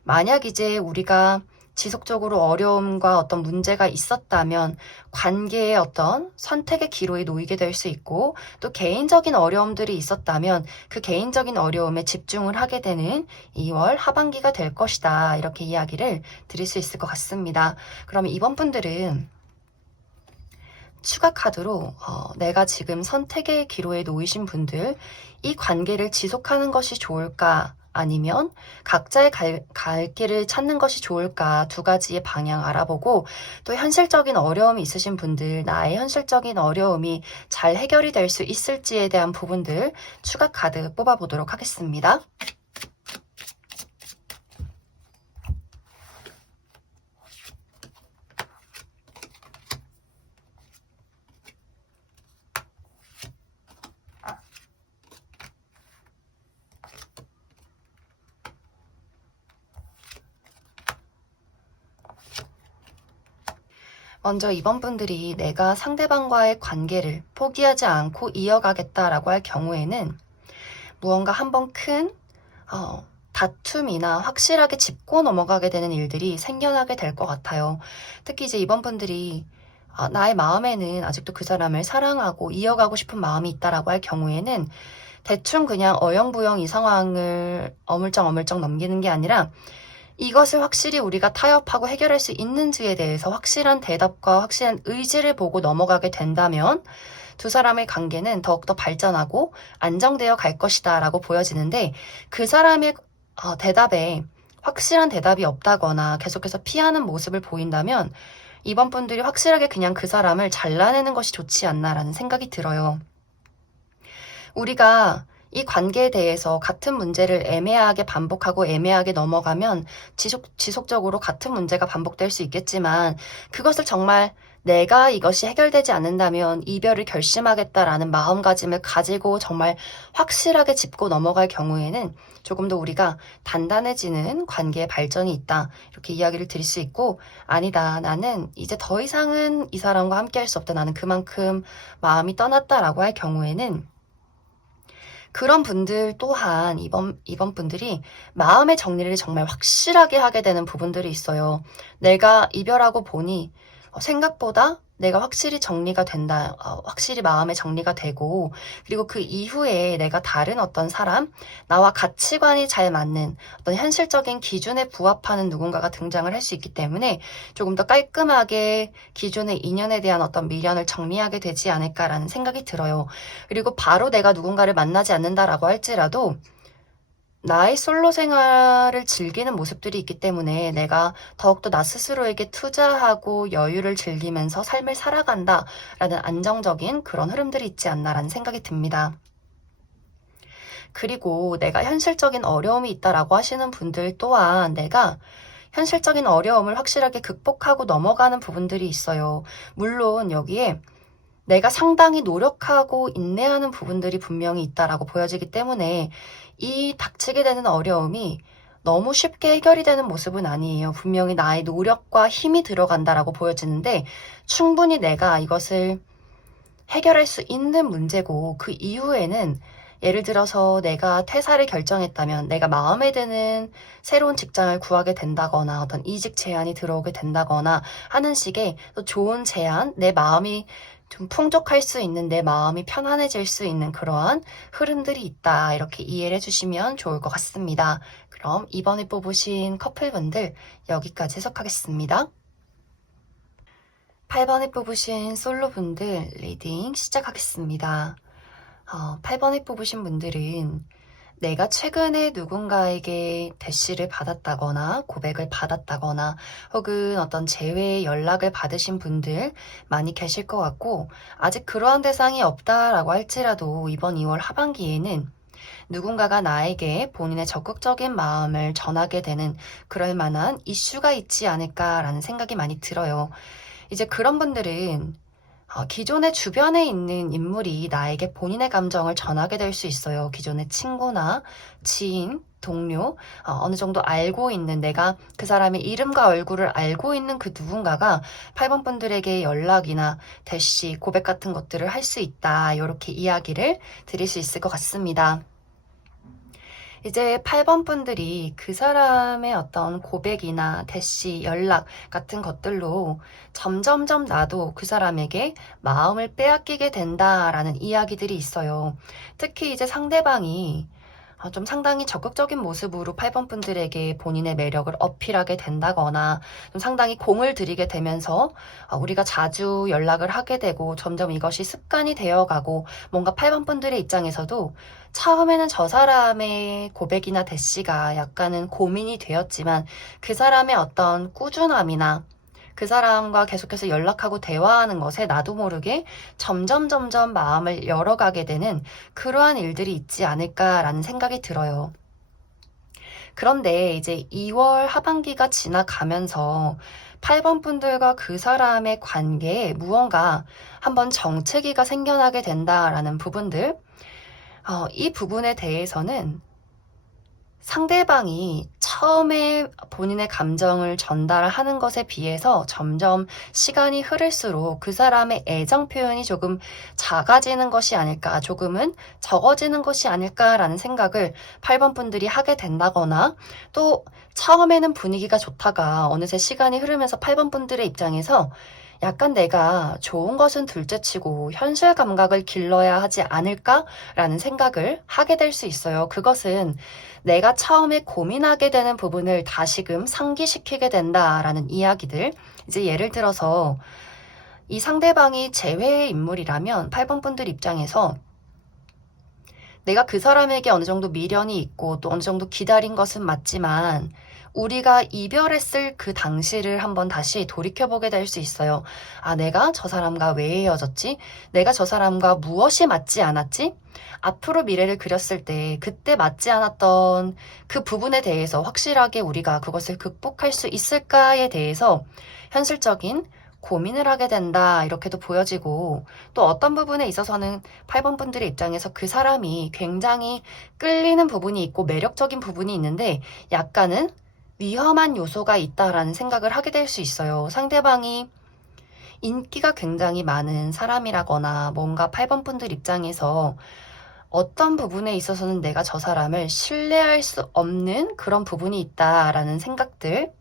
만약 이제 우리가 지속적으로 어려움과 어떤 문제가 있었다면 관계의 어떤 선택의 기로에 놓이게 될 수 있고, 또 개인적인 어려움들이 있었다면 그 개인적인 어려움에 집중을 하게 되는 2월 하반기가 될 것이다, 이렇게 이야기를 드릴 수 있을 것 같습니다. 그러면 이번 분들은 추가 카드로 내가 지금 선택의 기로에 놓이신 분들, 이 관계를 지속하는 것이 좋을까, 아니면 각자의 갈 길을 찾는 것이 좋을까, 두 가지의 방향 알아보고, 또 현실적인 어려움이 있으신 분들, 나의 현실적인 어려움이 잘 해결이 될 수 있을지에 대한 부분들 추가 카드 뽑아보도록 하겠습니다. 먼저 이번 분들이 내가 상대방과의 관계를 포기하지 않고 이어가겠다라고 할 경우에는 무언가 한번 큰 다툼이나 확실하게 짚고 넘어가게 되는 일들이 생겨나게 될 것 같아요. 특히 이제 이번 분들이 나의 마음에는 아직도 그 사람을 사랑하고 이어가고 싶은 마음이 있다라고 할 경우에는 대충 그냥 어영부영 이 상황을 어물쩍 넘기는 게 아니라 이것을 확실히 우리가 타협하고 해결할 수 있는지에 대해서 확실한 대답과 확실한 의지를 보고 넘어가게 된다면 두 사람의 관계는 더욱더 발전하고 안정되어 갈 것이다 라고 보여지는데 그 사람의 대답에 확실한 대답이 없다거나 계속해서 피하는 모습을 보인다면 이번 분들이 확실하게 그냥 그 사람을 잘라내는 것이 좋지 않나라는 생각이 들어요. 우리가 이 관계에 대해서 같은 문제를 애매하게 반복하고 애매하게 넘어가면 지속적으로 같은 문제가 반복될 수 있겠지만 그것을 정말 내가 이것이 해결되지 않는다면 이별을 결심하겠다라는 마음가짐을 가지고 정말 확실하게 짚고 넘어갈 경우에는 조금 더 우리가 단단해지는 관계의 발전이 있다. 이렇게 이야기를 드릴 수 있고, 아니다. 나는 이제 더 이상은 이 사람과 함께 할 수 없다. 나는 그만큼 마음이 떠났다라고 할 경우에는 그런 분들 또한 이번 분들이 마음의 정리를 정말 확실하게 하게 되는 부분들이 있어요. 내가 이별하고 보니 생각보다 내가 확실히 정리가 된다. 확실히 마음의 정리가 되고 그리고 그 이후에 내가 다른 어떤 사람, 나와 가치관이 잘 맞는 어떤 현실적인 기준에 부합하는 누군가가 등장을 할 수 있기 때문에 조금 더 깔끔하게 기존의 인연에 대한 어떤 미련을 정리하게 되지 않을까라는 생각이 들어요. 그리고 바로 내가 누군가를 만나지 않는다라고 할지라도 나의 솔로 생활을 즐기는 모습들이 있기 때문에 내가 더욱더 나 스스로에게 투자하고 여유를 즐기면서 삶을 살아간다라는 안정적인 그런 흐름들이 있지 않나라는 생각이 듭니다. 그리고 내가 현실적인 어려움이 있다라고 하시는 분들 또한 내가 현실적인 어려움을 확실하게 극복하고 넘어가는 부분들이 있어요. 물론 여기에 내가 상당히 노력하고 인내하는 부분들이 분명히 있다라고 보여지기 때문에 이 닥치게 되는 어려움이 너무 쉽게 해결이 되는 모습은 아니에요. 분명히 나의 노력과 힘이 들어간다라고 보여지는데 충분히 내가 이것을 해결할 수 있는 문제고 그 이후에는 예를 들어서 내가 퇴사를 결정했다면 내가 마음에 드는 새로운 직장을 구하게 된다거나 어떤 이직 제안이 들어오게 된다거나 하는 식의 또 좋은 제안, 내 마음이 좀 풍족할 수 있는 내 마음이 편안해질 수 있는 그러한 흐름들이 있다. 이렇게 이해를 해주시면 좋을 것 같습니다. 그럼 이번에 뽑으신 커플분들 여기까지 해석하겠습니다. 8번에 뽑으신 솔로분들 리딩 시작하겠습니다. 8번에 뽑으신 분들은 내가 최근에 누군가에게 대시를 받았다거나 고백을 받았다거나 혹은 어떤 재회의 연락을 받으신 분들 많이 계실 것 같고 아직 그러한 대상이 없다라고 할지라도 이번 2월 하반기에는 누군가가 나에게 본인의 적극적인 마음을 전하게 되는 그럴 만한 이슈가 있지 않을까라는 생각이 많이 들어요. 이제 그런 분들은 기존의 주변에 있는 인물이 나에게 본인의 감정을 전하게 될 수 있어요. 기존의 친구나 지인, 동료, 어느 정도 알고 있는 내가 그 사람의 이름과 얼굴을 알고 있는 그 누군가가 8번 분들에게 연락이나 대시, 고백 같은 것들을 할 수 있다. 이렇게 이야기를 드릴 수 있을 것 같습니다. 이제 8번 분들이 그 사람의 어떤 고백이나 대시, 연락 같은 것들로 점점점 나도 그 사람에게 마음을 빼앗기게 된다라는 이야기들이 있어요. 특히 이제 상대방이 좀 상당히 적극적인 모습으로 8번 분들에게 본인의 매력을 어필하게 된다거나 좀 상당히 공을 들이게 되면서 우리가 자주 연락을 하게 되고 점점 이것이 습관이 되어가고 뭔가 8번 분들의 입장에서도 처음에는 저 사람의 고백이나 대시가 약간은 고민이 되었지만 그 사람의 어떤 꾸준함이나 그 사람과 계속해서 연락하고 대화하는 것에 나도 모르게 점점 마음을 열어가게 되는 그러한 일들이 있지 않을까라는 생각이 들어요. 그런데 이제 2월 하반기가 지나가면서 8번 분들과 그 사람의 관계에 무언가 한번 정체기가 생겨나게 된다라는 부분들, 이 부분에 대해서는 상대방이 처음에 본인의 감정을 전달하는 것에 비해서 점점 시간이 흐를수록 그 사람의 애정 표현이 조금 작아지는 것이 아닐까, 조금은 적어지는 것이 아닐까라는 생각을 8번 분들이 하게 된다거나 또 처음에는 분위기가 좋다가 어느새 시간이 흐르면서 8번 분들의 입장에서 약간 내가 좋은 것은 둘째치고 현실 감각을 길러야 하지 않을까라는 생각을 하게 될 수 있어요. 그것은 내가 처음에 고민하게 되는 부분을 다시금 상기시키게 된다라는 이야기들. 이제 예를 들어서 이 상대방이 제외의 인물이라면 8번 분들 입장에서 내가 그 사람에게 어느 정도 미련이 있고 또 어느 정도 기다린 것은 맞지만 우리가 이별했을 그 당시를 한번 다시 돌이켜보게 될 수 있어요. 아, 내가 저 사람과 왜 헤어졌지? 내가 저 사람과 무엇이 맞지 않았지? 앞으로 미래를 그렸을 때 그때 맞지 않았던 그 부분에 대해서 확실하게 우리가 그것을 극복할 수 있을까에 대해서 현실적인 고민을 하게 된다, 이렇게도 보여지고, 또 어떤 부분에 있어서는 8번 분들의 입장에서 그 사람이 굉장히 끌리는 부분이 있고 매력적인 부분이 있는데 약간은 위험한 요소가 있다라는 생각을 하게 될 수 있어요. 상대방이 인기가 굉장히 많은 사람이라거나 뭔가 8번 분들 입장에서 어떤 부분에 있어서는 내가 저 사람을 신뢰할 수 없는 그런 부분이 있다라는 생각들,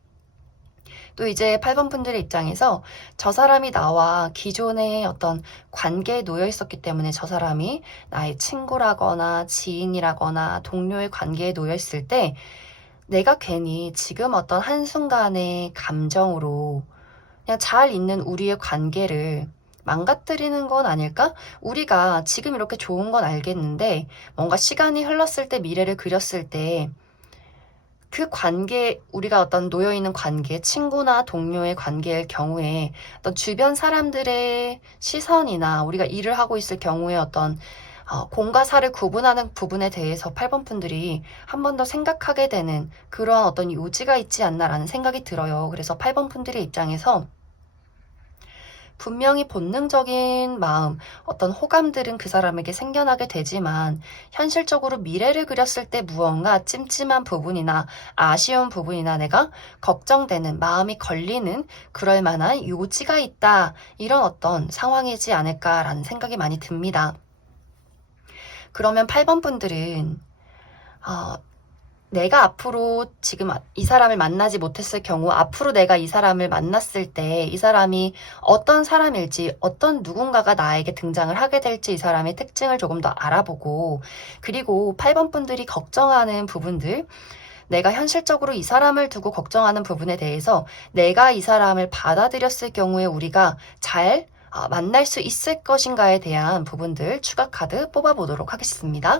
또 이제 8번 분들의 입장에서 저 사람이 나와 기존의 어떤 관계에 놓여 있었기 때문에 저 사람이 나의 친구라거나 지인이라거나 동료의 관계에 놓여 있을 때 내가 괜히 지금 어떤 한순간의 감정으로 그냥 잘 있는 우리의 관계를 망가뜨리는 건 아닐까? 우리가 지금 이렇게 좋은 건 알겠는데 뭔가 시간이 흘렀을 때 미래를 그렸을 때 그 관계, 우리가 어떤 놓여있는 관계, 친구나 동료의 관계일 경우에 어떤 주변 사람들의 시선이나 우리가 일을 하고 있을 경우에 어떤 공과 사를 구분하는 부분에 대해서 8번 분들이 한 번 더 생각하게 되는 그러한 어떤 요지가 있지 않나라는 생각이 들어요. 그래서 8번 분들의 입장에서 분명히 본능적인 마음, 어떤 호감들은 그 사람에게 생겨나게 되지만 현실적으로 미래를 그렸을 때 무언가 찜찜한 부분이나 아쉬운 부분이나 내가 걱정되는 마음이 걸리는 그럴 만한 요지가 있다. 이런 어떤 상황이지 않을까라는 생각이 많이 듭니다. 그러면 8번 분들은 내가 앞으로 지금 이 사람을 만나지 못했을 경우 앞으로 내가 이 사람을 만났을 때 이 사람이 어떤 사람일지 어떤 누군가가 나에게 등장을 하게 될지 이 사람의 특징을 조금 더 알아보고, 그리고 8번 분들이 걱정하는 부분들, 내가 현실적으로 이 사람을 두고 걱정하는 부분에 대해서 내가 이 사람을 받아들였을 경우에 우리가 잘 만날 수 있을 것인가에 대한 부분들 추가 카드 뽑아보도록 하겠습니다.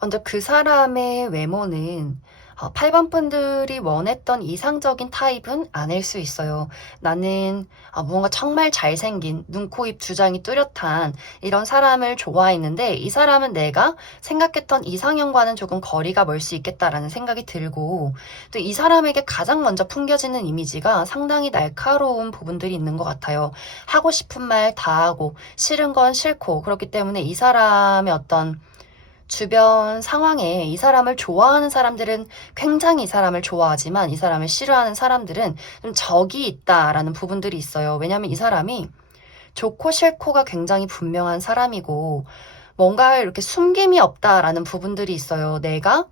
먼저 그 사람의 외모는 8번 분들이 원했던 이상적인 타입은 아닐 수 있어요. 나는 무언가 정말 잘생긴 눈, 코, 입, 주장이 뚜렷한 이런 사람을 좋아했는데 이 사람은 내가 생각했던 이상형과는 조금 거리가 멀 수 있겠다라는 생각이 들고, 또 이 사람에게 가장 먼저 풍겨지는 이미지가 상당히 날카로운 부분들이 있는 것 같아요. 하고 싶은 말 다 하고 싫은 건 싫고, 그렇기 때문에 이 사람의 어떤 주변 상황에 이 사람을 좋아하는 사람들은 굉장히 이 사람을 좋아하지만 이 사람을 싫어하는 사람들은 좀 적이 있다라는 부분들이 있어요. 왜냐하면 이 사람이 좋고 싫고가 굉장히 분명한 사람이고 뭔가 이렇게 숨김이 없다라는 부분들이 있어요. 내가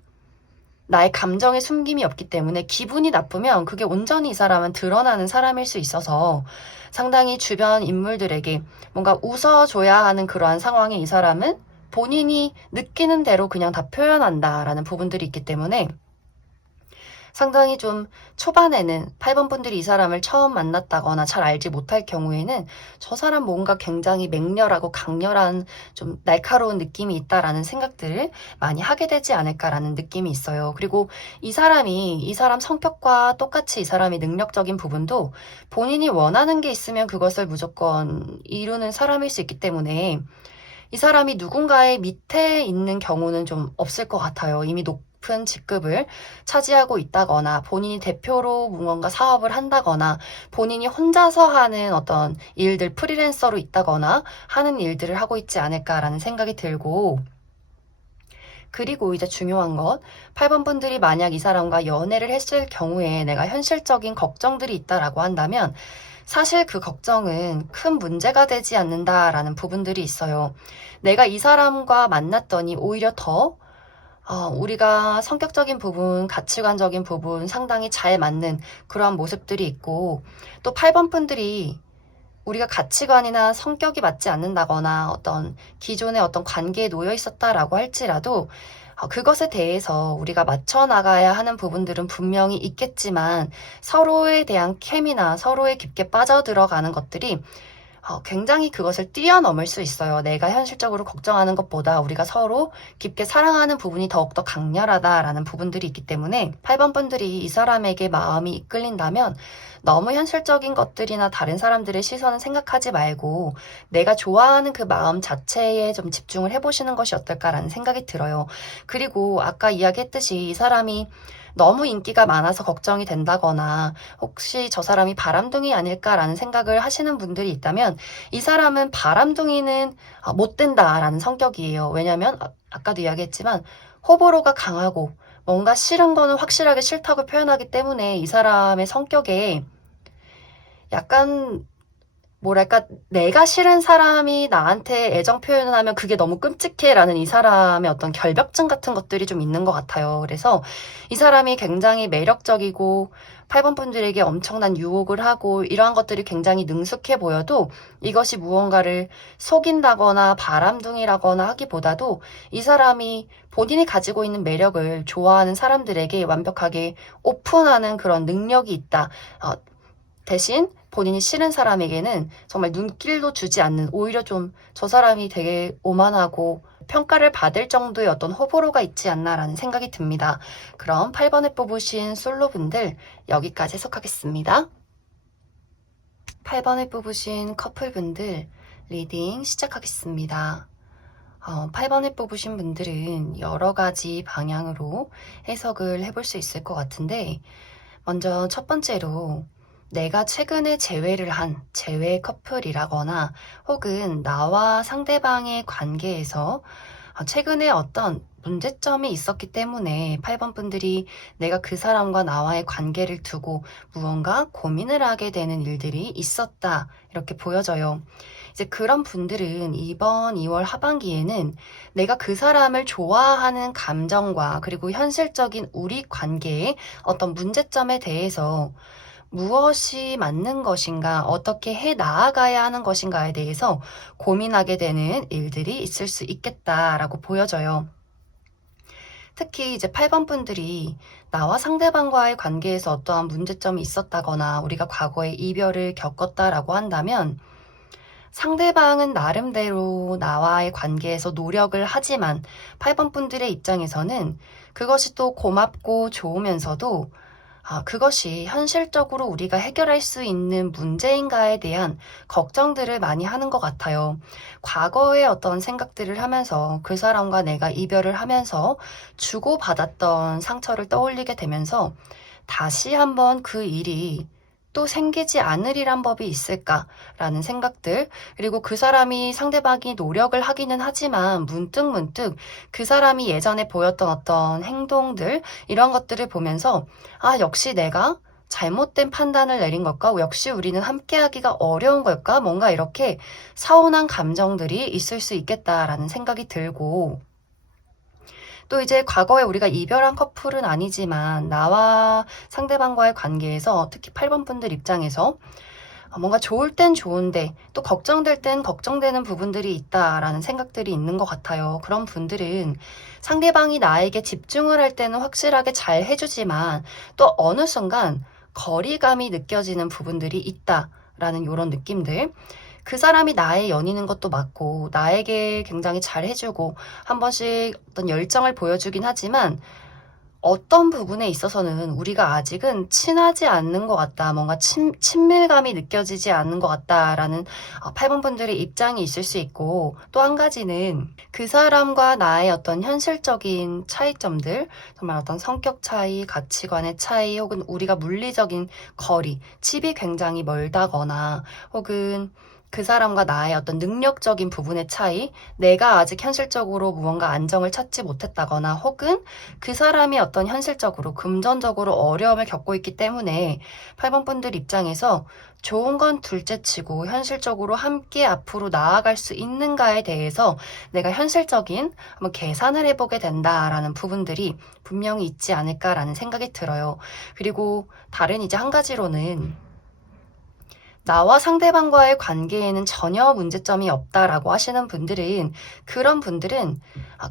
나의 감정에 숨김이 없기 때문에 기분이 나쁘면 그게 온전히 이 사람은 드러나는 사람일 수 있어서 상당히 주변 인물들에게 뭔가 웃어줘야 하는 그러한 상황에 이 사람은 본인이 느끼는 대로 그냥 다 표현한다라는 부분들이 있기 때문에 상당히 좀 초반에는 8번 분들이 이 사람을 처음 만났다거나 잘 알지 못할 경우에는 저 사람 뭔가 굉장히 맹렬하고 강렬한 좀 날카로운 느낌이 있다라는 생각들을 많이 하게 되지 않을까라는 느낌이 있어요. 그리고 이 사람 성격과 똑같이 이 사람이 능력적인 부분도 본인이 원하는 게 있으면 그것을 무조건 이루는 사람일 수 있기 때문에 이 사람이 누군가의 밑에 있는 경우는 좀 없을 것 같아요. 이미 높은 직급을 차지하고 있다거나 본인이 대표로 무언가 사업을 한다거나 본인이 혼자서 하는 어떤 일들, 프리랜서로 있다거나 하는 일들을 하고 있지 않을까라는 생각이 들고, 그리고 이제 중요한 것, 8번 분들이 만약 이 사람과 연애를 했을 경우에 내가 현실적인 걱정들이 있다라고 한다면 사실 그 걱정은 큰 문제가 되지 않는다라는 부분들이 있어요. 내가 이 사람과 만났더니 오히려 더 우리가 성격적인 부분, 가치관적인 부분 상당히 잘 맞는 그러한 모습들이 있고, 또 8번 분들이 우리가 가치관이나 성격이 맞지 않는다거나 어떤 기존의 어떤 관계에 놓여 있었다라고 할지라도 그것에 대해서 우리가 맞춰 나가야 하는 부분들은 분명히 있겠지만 서로에 대한 케미나 서로에 깊게 빠져들어가는 것들이 굉장히 그것을 뛰어넘을 수 있어요. 내가 현실적으로 걱정하는 것보다 우리가 서로 깊게 사랑하는 부분이 더욱더 강렬하다라는 부분들이 있기 때문에 8번 분들이 이 사람에게 마음이 이끌린다면 너무 현실적인 것들이나 다른 사람들의 시선은 생각하지 말고 내가 좋아하는 그 마음 자체에 좀 집중을 해보시는 것이 어떨까라는 생각이 들어요. 그리고 아까 이야기했듯이 이 사람이 너무 인기가 많아서 걱정이 된다거나 혹시 저 사람이 바람둥이 아닐까라는 생각을 하시는 분들이 있다면 이 사람은 바람둥이는 못 된다라는 성격이에요. 왜냐하면 아까도 이야기했지만 호불호가 강하고 뭔가 싫은 거는 확실하게 싫다고 표현하기 때문에 이 사람의 성격에 약간 뭐랄까, 내가 싫은 사람이 나한테 애정 표현을 하면 그게 너무 끔찍해라는 이 사람의 어떤 결벽증 같은 것들이 좀 있는 것 같아요. 그래서 이 사람이 굉장히 매력적이고 8번 분들에게 엄청난 유혹을 하고 이러한 것들이 굉장히 능숙해 보여도 이것이 무언가를 속인다거나 바람둥이라거나 하기보다도 이 사람이 본인이 가지고 있는 매력을 좋아하는 사람들에게 완벽하게 오픈하는 그런 능력이 있다. 대신 본인이 싫은 사람에게는 정말 눈길도 주지 않는, 오히려 좀 저 사람이 되게 오만하고 평가를 받을 정도의 어떤 호불호가 있지 않나라는 생각이 듭니다. 그럼 8번에 뽑으신 솔로분들 여기까지 해석하겠습니다. 8번에 뽑으신 커플분들 리딩 시작하겠습니다. 8번에 뽑으신 분들은 여러 가지 방향으로 해석을 해볼 수 있을 것 같은데, 먼저 첫 번째로 내가 최근에 재회를 한 재회 커플이라거나 혹은 나와 상대방의 관계에서 최근에 어떤 문제점이 있었기 때문에 8번 분들이 내가 그 사람과 나와의 관계를 두고 무언가 고민을 하게 되는 일들이 있었다. 이렇게 보여져요. 이제 그런 분들은 이번 2월 하반기에는 내가 그 사람을 좋아하는 감정과 그리고 현실적인 우리 관계의 어떤 문제점에 대해서 무엇이 맞는 것인가, 어떻게 해 나아가야 하는 것인가에 대해서 고민하게 되는 일들이 있을 수 있겠다라고 보여져요. 특히 이제 8번 분들이 나와 상대방과의 관계에서 어떠한 문제점이 있었다거나 우리가 과거에 이별을 겪었다라고 한다면 상대방은 나름대로 나와의 관계에서 노력을 하지만 8번 분들의 입장에서는 그것이 또 고맙고 좋으면서도 그것이 현실적으로 우리가 해결할 수 있는 문제인가에 대한 걱정들을 많이 하는 것 같아요. 과거의 어떤 생각들을 하면서 그 사람과 내가 이별을 하면서 주고받았던 상처를 떠올리게 되면서 다시 한번 그 일이 또 생기지 않으리란 법이 있을까라는 생각들, 그리고 그 사람이 상대방이 노력을 하기는 하지만 문득 그 사람이 예전에 보였던 어떤 행동들, 이런 것들을 보면서 역시 내가 잘못된 판단을 내린 걸까? 역시 우리는 함께하기가 어려운 걸까? 뭔가 이렇게 서운한 감정들이 있을 수 있겠다라는 생각이 들고, 또 이제 과거에 우리가 이별한 커플은 아니지만 나와 상대방과의 관계에서 특히 8번 분들 입장에서 뭔가 좋을 땐 좋은데 또 걱정될 땐 걱정되는 부분들이 있다라는 생각들이 있는 것 같아요. 그런 분들은 상대방이 나에게 집중을 할 때는 확실하게 잘 해주지만 또 어느 순간 거리감이 느껴지는 부분들이 있다라는 이런 느낌들. 그 사람이 나의 연인인 것도 맞고 나에게 굉장히 잘 해주고 한 번씩 어떤 열정을 보여주긴 하지만 어떤 부분에 있어서는 우리가 아직은 친하지 않는 것 같다. 뭔가 친밀감이 느껴지지 않는 것 같다라는 8번 분들의 입장이 있을 수 있고, 또 한 가지는 그 사람과 나의 어떤 현실적인 차이점들, 정말 어떤 성격 차이, 가치관의 차이, 혹은 우리가 물리적인 거리, 집이 굉장히 멀다거나 혹은 그 사람과 나의 어떤 능력적인 부분의 차이, 내가 아직 현실적으로 무언가 안정을 찾지 못했다거나 혹은 그 사람이 어떤 현실적으로 금전적으로 어려움을 겪고 있기 때문에 8번 분들 입장에서 좋은 건 둘째치고 현실적으로 함께 앞으로 나아갈 수 있는가에 대해서 내가 현실적인 한번 계산을 해보게 된다라는 부분들이 분명히 있지 않을까라는 생각이 들어요. 그리고 다른 이제 한 가지로는 나와 상대방과의 관계에는 전혀 문제점이 없다라고 하시는 분들은, 그런 분들은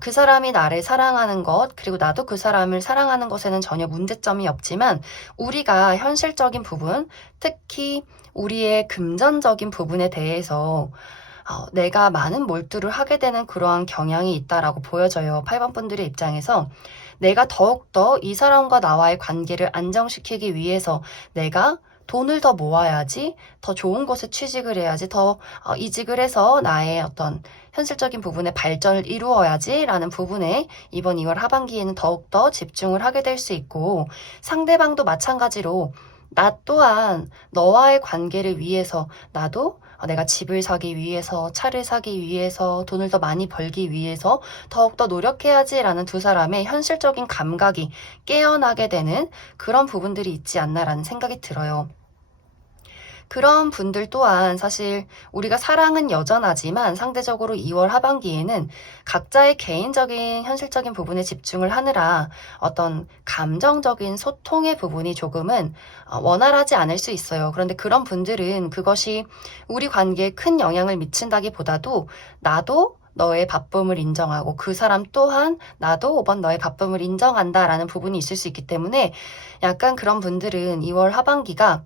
그 사람이 나를 사랑하는 것, 그리고 나도 그 사람을 사랑하는 것에는 전혀 문제점이 없지만 우리가 현실적인 부분, 특히 우리의 금전적인 부분에 대해서 내가 많은 몰두를 하게 되는 그러한 경향이 있다라고 보여져요. 8번 분들의 입장에서 내가 더욱더 이 사람과 나와의 관계를 안정시키기 위해서 내가 돈을 더 모아야지, 더 좋은 곳에 취직을 해야지, 더 이직을 해서 나의 어떤 현실적인 부분에 발전을 이루어야지 라는 부분에 이번 2월 하반기에는 더욱더 집중을 하게 될 수 있고, 상대방도 마찬가지로 나 또한 너와의 관계를 위해서 나도 내가 집을 사기 위해서, 차를 사기 위해서, 돈을 더 많이 벌기 위해서 더욱더 노력해야지라는 두 사람의 현실적인 감각이 깨어나게 되는 그런 부분들이 있지 않나라는 생각이 들어요. 그런 분들 또한 사실 우리가 사랑은 여전하지만 상대적으로 2월 하반기에는 각자의 개인적인 현실적인 부분에 집중을 하느라 어떤 감정적인 소통의 부분이 조금은 원활하지 않을 수 있어요. 그런데 그런 분들은 그것이 우리 관계에 큰 영향을 미친다기보다도 나도 너의 바쁨을 인정하고 그 사람 또한 나도 5번 너의 바쁨을 인정한다라는 부분이 있을 수 있기 때문에 약간 그런 분들은 2월 하반기가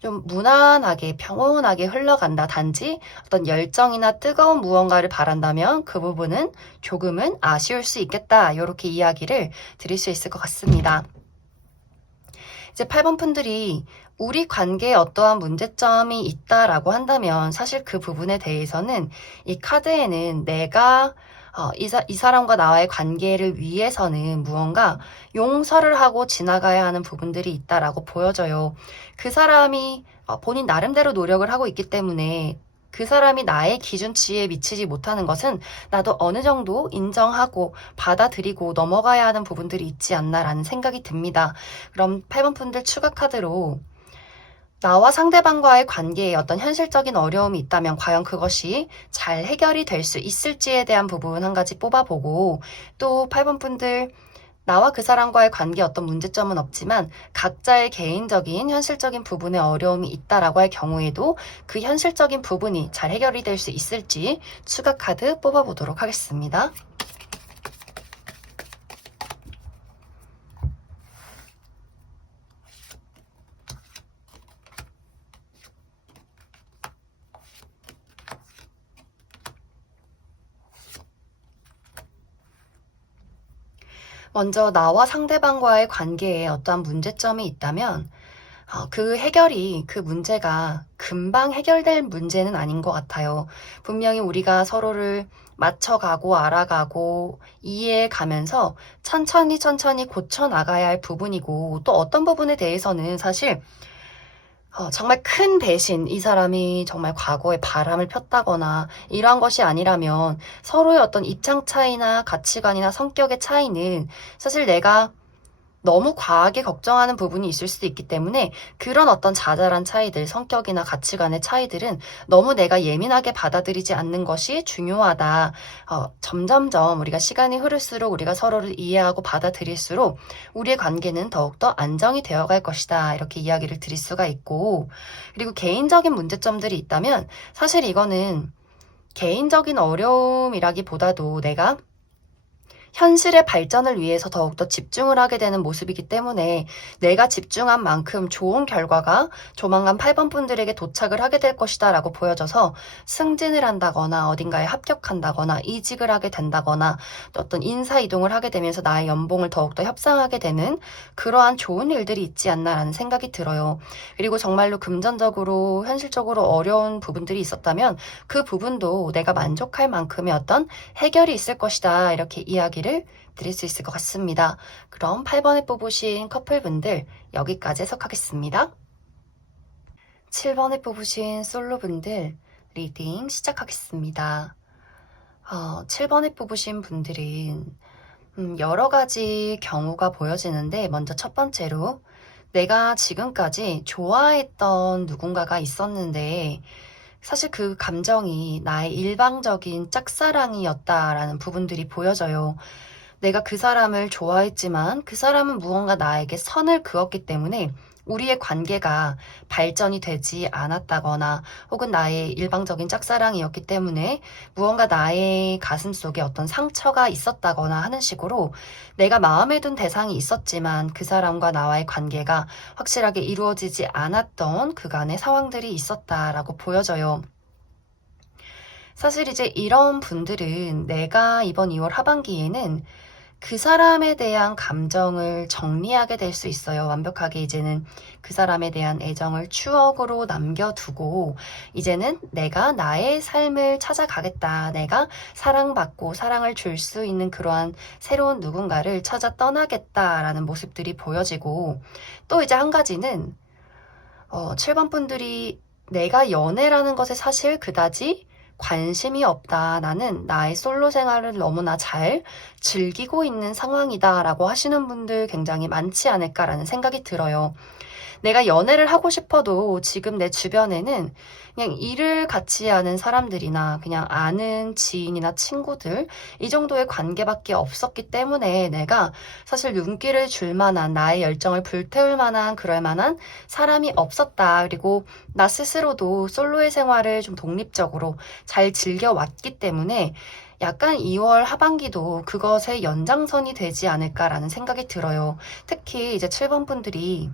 좀 무난하게 평온하게 흘러간다. 단지 어떤 열정이나 뜨거운 무언가를 바란다면 그 부분은 조금은 아쉬울 수 있겠다. 이렇게 이야기를 드릴 수 있을 것 같습니다. 이제 8번 분들이 우리 관계에 어떠한 문제점이 있다라고 한다면 사실 그 부분에 대해서는 이 카드에는 내가 이 사람과 나와의 관계를 위해서는 무언가 용서를 하고 지나가야 하는 부분들이 있다라고 보여져요. 그 사람이 본인 나름대로 노력을 하고 있기 때문에 그 사람이 나의 기준치에 미치지 못하는 것은 나도 어느 정도 인정하고 받아들이고 넘어가야 하는 부분들이 있지 않나라는 생각이 듭니다. 그럼 8번 분들 추가 카드로 나와 상대방과의 관계에 어떤 현실적인 어려움이 있다면 과연 그것이 잘 해결이 될 수 있을지에 대한 부분 한 가지 뽑아보고, 또 8번 분들 나와 그 사람과의 관계에 어떤 문제점은 없지만 각자의 개인적인 현실적인 부분에 어려움이 있다라고 할 경우에도 그 현실적인 부분이 잘 해결이 될 수 있을지 추가 카드 뽑아보도록 하겠습니다. 먼저 나와 상대방과의 관계에 어떠한 문제점이 있다면 그 해결이, 그 문제가 금방 해결될 문제는 아닌 것 같아요. 분명히 우리가 서로를 맞춰가고 알아가고 이해해 가면서 천천히 천천히 고쳐 나가야 할 부분이고, 또 어떤 부분에 대해서는 사실 정말 큰 배신, 이 사람이 정말 과거에 바람을 폈다거나 이러한 것이 아니라면 서로의 어떤 입장 차이나 가치관이나 성격의 차이는 사실 내가 너무 과하게 걱정하는 부분이 있을 수도 있기 때문에 그런 어떤 자잘한 차이들, 성격이나 가치관의 차이들은 너무 내가 예민하게 받아들이지 않는 것이 중요하다. 점점점 우리가 시간이 흐를수록 우리가 서로를 이해하고 받아들일수록 우리의 관계는 더욱더 안정이 되어갈 것이다. 이렇게 이야기를 드릴 수가 있고, 그리고 개인적인 문제점들이 있다면 사실 이거는 개인적인 어려움이라기보다도 내가 현실의 발전을 위해서 더욱더 집중을 하게 되는 모습이기 때문에 내가 집중한 만큼 좋은 결과가 조만간 8번 분들에게 도착을 하게 될 것이다 라고 보여져서 승진을 한다거나 어딘가에 합격한다거나 이직을 하게 된다거나 또 어떤 인사 이동을 하게 되면서 나의 연봉을 더욱더 협상하게 되는 그러한 좋은 일들이 있지 않나라는 생각이 들어요. 그리고 정말로 금전적으로 현실적으로 어려운 부분들이 있었다면 그 부분도 내가 만족할 만큼의 어떤 해결이 있을 것이다, 이렇게 이야기를 드릴 수 있을 것 같습니다. 그럼 8번에 뽑으신 커플분들 여기까지 해석하겠습니다. 7번에 뽑으신 솔로분들, 리딩 시작하겠습니다. 7번에 뽑으신 분들은 여러 가지 경우가 보여지는데 먼저 첫 번째로 내가 지금까지 좋아했던 누군가가 있었는데 사실 그 감정이 나의 일방적인 짝사랑이었다라는 부분들이 보여져요. 내가 그 사람을 좋아했지만 그 사람은 무언가 나에게 선을 그었기 때문에 우리의 관계가 발전이 되지 않았다거나 혹은 나의 일방적인 짝사랑이었기 때문에 무언가 나의 가슴 속에 어떤 상처가 있었다거나 하는 식으로 내가 마음에 둔 대상이 있었지만 그 사람과 나와의 관계가 확실하게 이루어지지 않았던 그간의 상황들이 있었다라고 보여져요. 사실 이제 이런 분들은 내가 이번 2월 하반기에는 그 사람에 대한 감정을 정리하게 될 수 있어요. 완벽하게 이제는 그 사람에 대한 애정을 추억으로 남겨두고 이제는 내가 나의 삶을 찾아가겠다. 내가 사랑받고 사랑을 줄 수 있는 그러한 새로운 누군가를 찾아 떠나겠다라는 모습들이 보여지고 또 이제 한 가지는 7번 분들이 내가 연애라는 것에 사실 그다지 관심이 없다. 나는 나의 솔로 생활을 너무나 잘 즐기고 있는 상황이다라고 하시는 분들 굉장히 많지 않을까라는 생각이 들어요. 내가 연애를 하고 싶어도 지금 내 주변에는 그냥 일을 같이 하는 사람들이나 그냥 아는 지인이나 친구들 이 정도의 관계밖에 없었기 때문에 내가 사실 눈길을 줄 만한 나의 열정을 불태울 만한 그럴 만한 사람이 없었다. 그리고 나 스스로도 솔로의 생활을 좀 독립적으로 잘 즐겨왔기 때문에 약간 2월 하반기도 그것의 연장선이 되지 않을까라는 생각이 들어요. 특히 이제 7번 분들이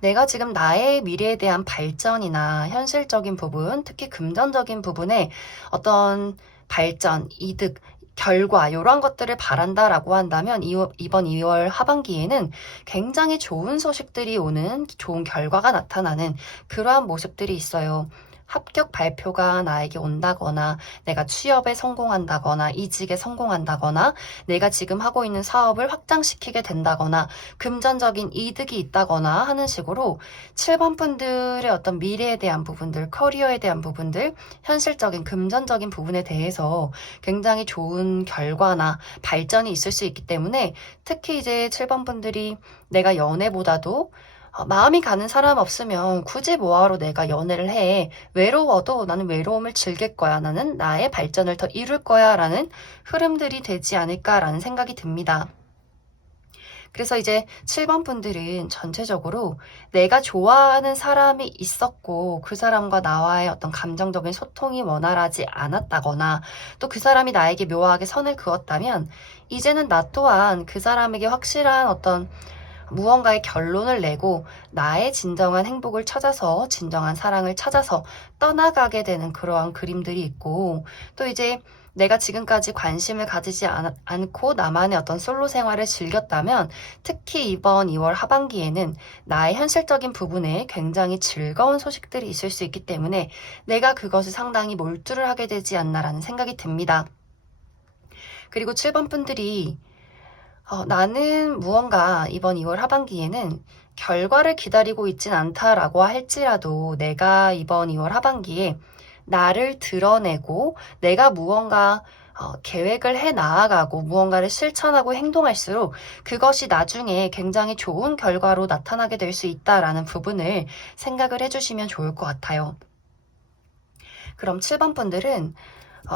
내가 지금 나의 미래에 대한 발전이나 현실적인 부분, 특히 금전적인 부분에 어떤 발전, 이득, 결과 이런 것들을 바란다라고 한다면 이번 2월 하반기에는 굉장히 좋은 소식들이 오는 좋은 결과가 나타나는 그러한 모습들이 있어요. 합격 발표가 나에게 온다거나 내가 취업에 성공한다거나 이직에 성공한다거나 내가 지금 하고 있는 사업을 확장시키게 된다거나 금전적인 이득이 있다거나 하는 식으로 7번 분들의 어떤 미래에 대한 부분들, 커리어에 대한 부분들, 현실적인 금전적인 부분에 대해서 굉장히 좋은 결과나 발전이 있을 수 있기 때문에 특히 이제 7번 분들이 내가 연애보다도 마음이 가는 사람 없으면 굳이 뭐하러 내가 연애를 해. 외로워도 나는 외로움을 즐길 거야. 나는 나의 발전을 더 이룰 거야. 라는 흐름들이 되지 않을까라는 생각이 듭니다. 그래서 이제 7번 분들은 전체적으로 내가 좋아하는 사람이 있었고 그 사람과 나와의 어떤 감정적인 소통이 원활하지 않았다거나 또 그 사람이 나에게 묘하게 선을 그었다면 이제는 나 또한 그 사람에게 확실한 어떤 무언가의 결론을 내고 나의 진정한 행복을 찾아서 진정한 사랑을 찾아서 떠나가게 되는 그러한 그림들이 있고 또 이제 내가 지금까지 관심을 가지지 않고 나만의 어떤 솔로 생활을 즐겼다면 특히 이번 2월 하반기에는 나의 현실적인 부분에 굉장히 즐거운 소식들이 있을 수 있기 때문에 내가 그것을 상당히 몰두를 하게 되지 않나라는 생각이 듭니다. 그리고 7번 분들이 나는 무언가 이번 2월 하반기에는 결과를 기다리고 있진 않다라고 할지라도 내가 이번 2월 하반기에 나를 드러내고 내가 무언가 계획을 해 나아가고 무언가를 실천하고 행동할수록 그것이 나중에 굉장히 좋은 결과로 나타나게 될 수 있다라는 부분을 생각을 해주시면 좋을 것 같아요. 그럼 7번 분들은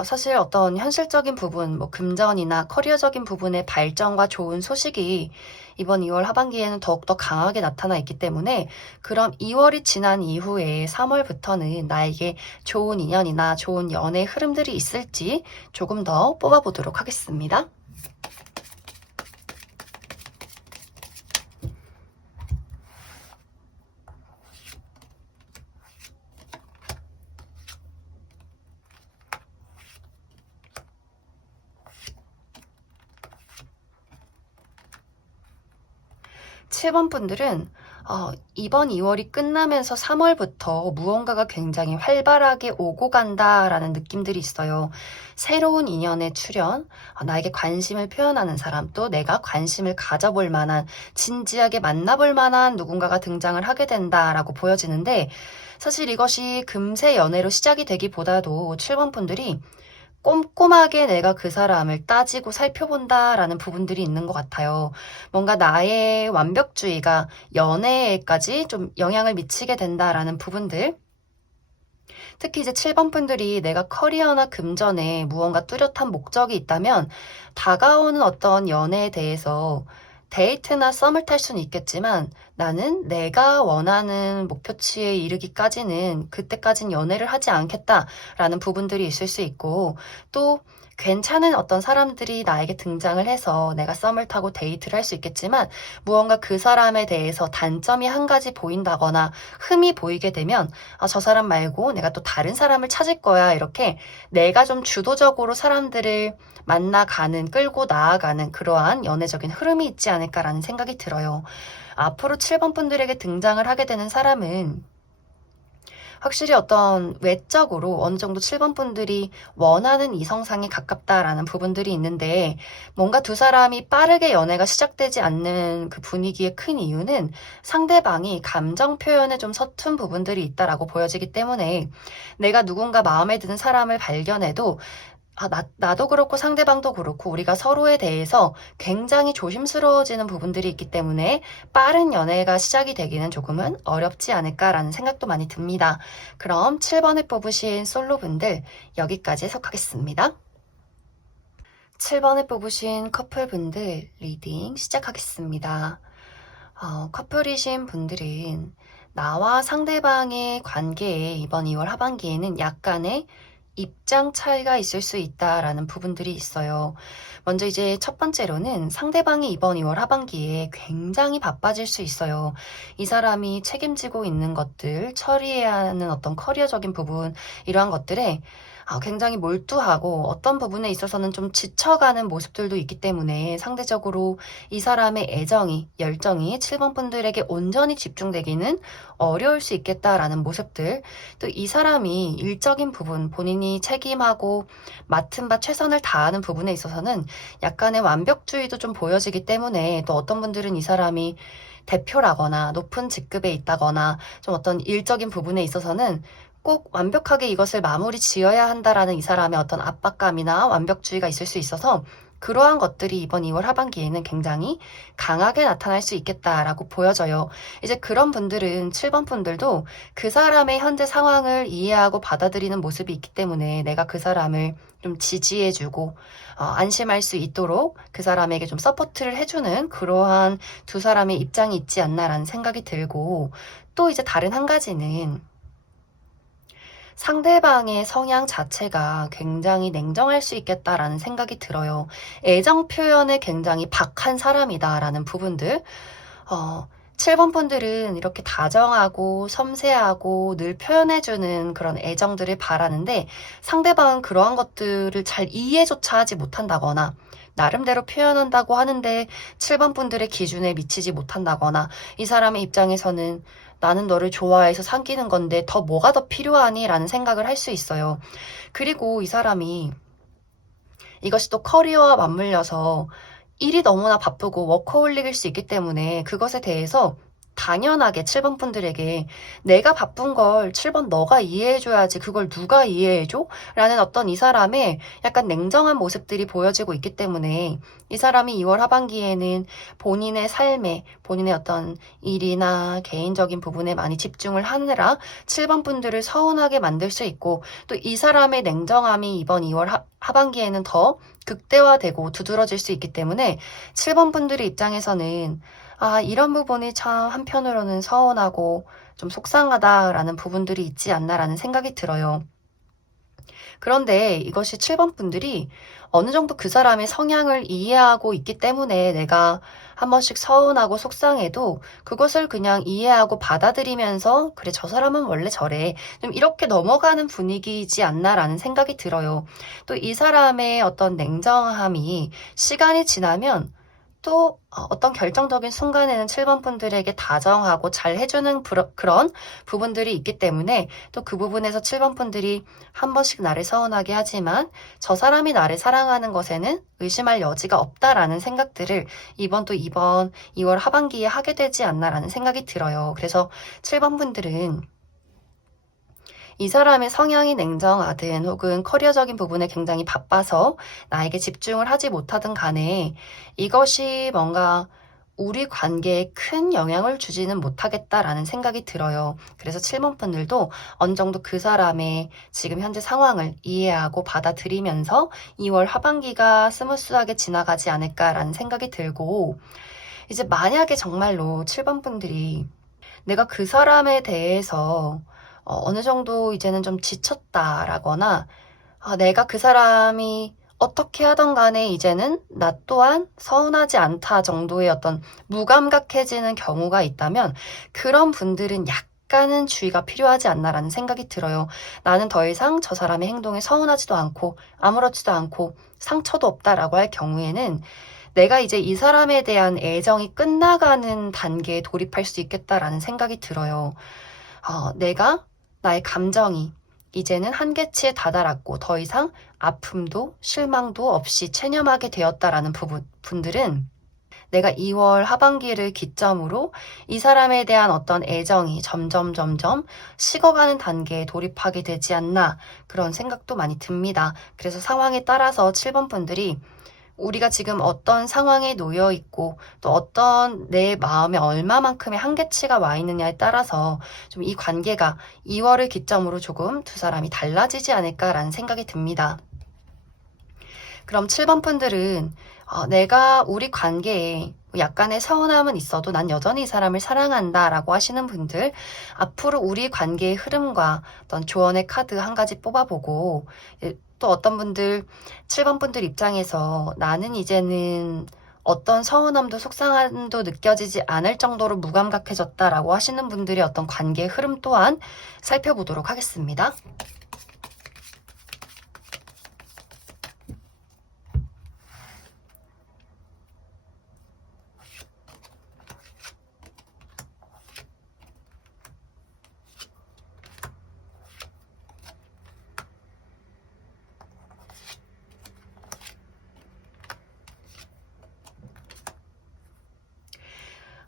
사실 어떤 현실적인 부분, 뭐 금전이나 커리어적인 부분의 발전과 좋은 소식이 이번 2월 하반기에는 더욱더 강하게 나타나 있기 때문에 그럼 2월이 지난 이후에 3월부터는 나에게 좋은 인연이나 좋은 연애 흐름들이 있을지 조금 더 뽑아보도록 하겠습니다. 7번 분들은 이번 2월이 끝나면서 3월부터 무언가가 굉장히 활발하게 오고 간다라는 느낌들이 있어요. 새로운 인연의 출현, 나에게 관심을 표현하는 사람, 또 내가 관심을 가져볼 만한, 진지하게 만나볼 만한 누군가가 등장을 하게 된다라고 보여지는데, 사실 이것이 금세 연애로 시작이 되기보다도 7번 분들이 꼼꼼하게 내가 그 사람을 따지고 살펴본다라는 부분들이 있는 것 같아요. 뭔가 나의 완벽주의가 연애에까지 좀 영향을 미치게 된다라는 부분들. 특히 이제 7번 분들이 내가 커리어나 금전에 무언가 뚜렷한 목적이 있다면 다가오는 어떤 연애에 대해서 데이트나 썸을 탈 수는 있겠지만 나는 내가 원하는 목표치에 이르기까지는 그때까진 연애를 하지 않겠다라는 부분들이 있을 수 있고, 또 괜찮은 어떤 사람들이 나에게 등장을 해서 내가 썸을 타고 데이트를 할 수 있겠지만 무언가 그 사람에 대해서 단점이 한 가지 보인다거나 흠이 보이게 되면 저 사람 말고 내가 또 다른 사람을 찾을 거야, 이렇게 내가 좀 주도적으로 사람들을 만나가는, 끌고 나아가는 그러한 연애적인 흐름이 있지 않을까라는 생각이 들어요. 앞으로 7번 분들에게 등장을 하게 되는 사람은 확실히 어떤 외적으로 어느 정도 7번 분들이 원하는 이성상에 가깝다라는 부분들이 있는데, 뭔가 두 사람이 빠르게 연애가 시작되지 않는 그 분위기의 큰 이유는 상대방이 감정 표현에 좀 서툰 부분들이 있다라고 보여지기 때문에, 내가 누군가 마음에 드는 사람을 발견해도 나도 그렇고 상대방도 그렇고 우리가 서로에 대해서 굉장히 조심스러워지는 부분들이 있기 때문에 빠른 연애가 시작이 되기는 조금은 어렵지 않을까라는 생각도 많이 듭니다. 그럼 7번을 뽑으신 솔로분들 여기까지 해석하겠습니다. 7번을 뽑으신 커플분들 리딩 시작하겠습니다. 커플이신 분들은 나와 상대방의 관계에 이번 2월 하반기에는 약간의 입장 차이가 있을 수 있다라는 부분들이 있어요. 먼저 이제 첫 번째로는 상대방이 이번 2월 하반기에 굉장히 바빠질 수 있어요. 이 사람이 책임지고 있는 것들, 처리해야 하는 어떤 커리어적인 부분, 이러한 것들에 굉장히 몰두하고 어떤 부분에 있어서는 좀 지쳐가는 모습들도 있기 때문에 상대적으로 이 사람의 애정이, 열정이 7번 분들에게 온전히 집중되기는 어려울 수 있겠다라는 모습들, 또 이 사람이 일적인 부분, 본인이 책임하고 맡은 바 최선을 다하는 부분에 있어서는 약간의 완벽주의도 좀 보여지기 때문에, 또 어떤 분들은 이 사람이 대표라거나 높은 직급에 있다거나 좀 어떤 일적인 부분에 있어서는 꼭 완벽하게 이것을 마무리 지어야 한다라는 이 사람의 어떤 압박감이나 완벽주의가 있을 수 있어서 그러한 것들이 이번 2월 하반기에는 굉장히 강하게 나타날 수 있겠다라고 보여져요. 이제 그런 분들은 7번 분들도 그 사람의 현재 상황을 이해하고 받아들이는 모습이 있기 때문에 내가 그 사람을 좀 지지해주고 안심할 수 있도록 그 사람에게 좀 서포트를 해주는 그러한 두 사람의 입장이 있지 않나라는 생각이 들고, 또 이제 다른 한 가지는 상대방의 성향 자체가 굉장히 냉정할 수 있겠다라는 생각이 들어요. 애정 표현에 굉장히 박한 사람이다라는 부분들. 7번 분들은 이렇게 다정하고 섬세하고 늘 표현해주는 그런 애정들을 바라는데, 상대방은 그러한 것들을 잘 이해조차 하지 못한다거나 나름대로 표현한다고 하는데 7번 분들의 기준에 미치지 못한다거나, 이 사람의 입장에서는 나는 너를 좋아해서 사귀는 건데 더 뭐가 더 필요하니? 라는 생각을 할 수 있어요. 그리고 이 사람이 이것이 또 커리어와 맞물려서 일이 너무나 바쁘고 워커홀릭일 수 있기 때문에 그것에 대해서 당연하게 7번 분들에게 내가 바쁜 걸 7번 너가 이해해줘야지 그걸 누가 이해해줘? 라는 어떤 이 사람의 약간 냉정한 모습들이 보여지고 있기 때문에 이 사람이 2월 하반기에는 본인의 삶에, 본인의 어떤 일이나 개인적인 부분에 많이 집중을 하느라 7번 분들을 서운하게 만들 수 있고, 또 이 사람의 냉정함이 이번 2월 하반기에는 더 극대화되고 두드러질 수 있기 때문에 7번 분들의 입장에서는 이런 부분이 참 한편으로는 서운하고 좀 속상하다라는 부분들이 있지 않나라는 생각이 들어요. 그런데 이것이 7번 분들이 어느 정도 그 사람의 성향을 이해하고 있기 때문에 내가 한 번씩 서운하고 속상해도 그것을 그냥 이해하고 받아들이면서 그래, 저 사람은 원래 저래, 좀 이렇게 넘어가는 분위기이지 않나라는 생각이 들어요. 또 이 사람의 어떤 냉정함이 시간이 지나면 또 어떤 결정적인 순간에는 7번 분들에게 다정하고 잘 해주는 그런 부분들이 있기 때문에 또 그 부분에서 7번 분들이 한 번씩 나를 서운하게 하지만 저 사람이 나를 사랑하는 것에는 의심할 여지가 없다라는 생각들을 이번 2월 하반기에 하게 되지 않나라는 생각이 들어요. 그래서 7번 분들은 이 사람의 성향이 냉정하든 혹은 커리어적인 부분에 굉장히 바빠서 나에게 집중을 하지 못하든 간에 이것이 뭔가 우리 관계에 큰 영향을 주지는 못하겠다라는 생각이 들어요. 그래서 7번 분들도 어느 정도 그 사람의 지금 현재 상황을 이해하고 받아들이면서 2월 하반기가 스무스하게 지나가지 않을까라는 생각이 들고, 이제 만약에 정말로 7번 분들이 내가 그 사람에 대해서 어느 정도 이제는 좀 지쳤다라거나 내가 그 사람이 어떻게 하던 간에 이제는 나 또한 서운하지 않다 정도의 어떤 무감각해지는 경우가 있다면 그런 분들은 약간은 주의가 필요하지 않나라는 생각이 들어요. 나는 더 이상 저 사람의 행동에 서운하지도 않고 아무렇지도 않고 상처도 없다라고 할 경우에는 내가 이제 이 사람에 대한 애정이 끝나가는 단계에 돌입할 수 있겠다라는 생각이 들어요. 내가 나의 감정이 이제는 한계치에 다다랐고 더 이상 아픔도 실망도 없이 체념하게 되었다라는 분들은 내가 2월 하반기를 기점으로 이 사람에 대한 어떤 애정이 점점 식어가는 단계에 돌입하게 되지 않나 그런 생각도 많이 듭니다. 그래서 상황에 따라서 7번 분들이 우리가 지금 어떤 상황에 놓여 있고 또 어떤 내 마음에 얼마만큼의 한계치가 와 있느냐에 따라서 좀 이 관계가 2월을 기점으로 조금 두 사람이 달라지지 않을까라는 생각이 듭니다. 그럼 7번 분들은 내가 우리 관계에 약간의 서운함은 있어도 난 여전히 이 사람을 사랑한다 라고 하시는 분들, 앞으로 우리 관계의 흐름과 어떤 조언의 카드 한 가지 뽑아보고, 또 어떤 분들 7번 분들 입장에서 나는 이제는 어떤 서운함도 속상함도 느껴지지 않을 정도로 무감각해졌다라고 하시는 분들의 어떤 관계의 흐름 또한 살펴보도록 하겠습니다.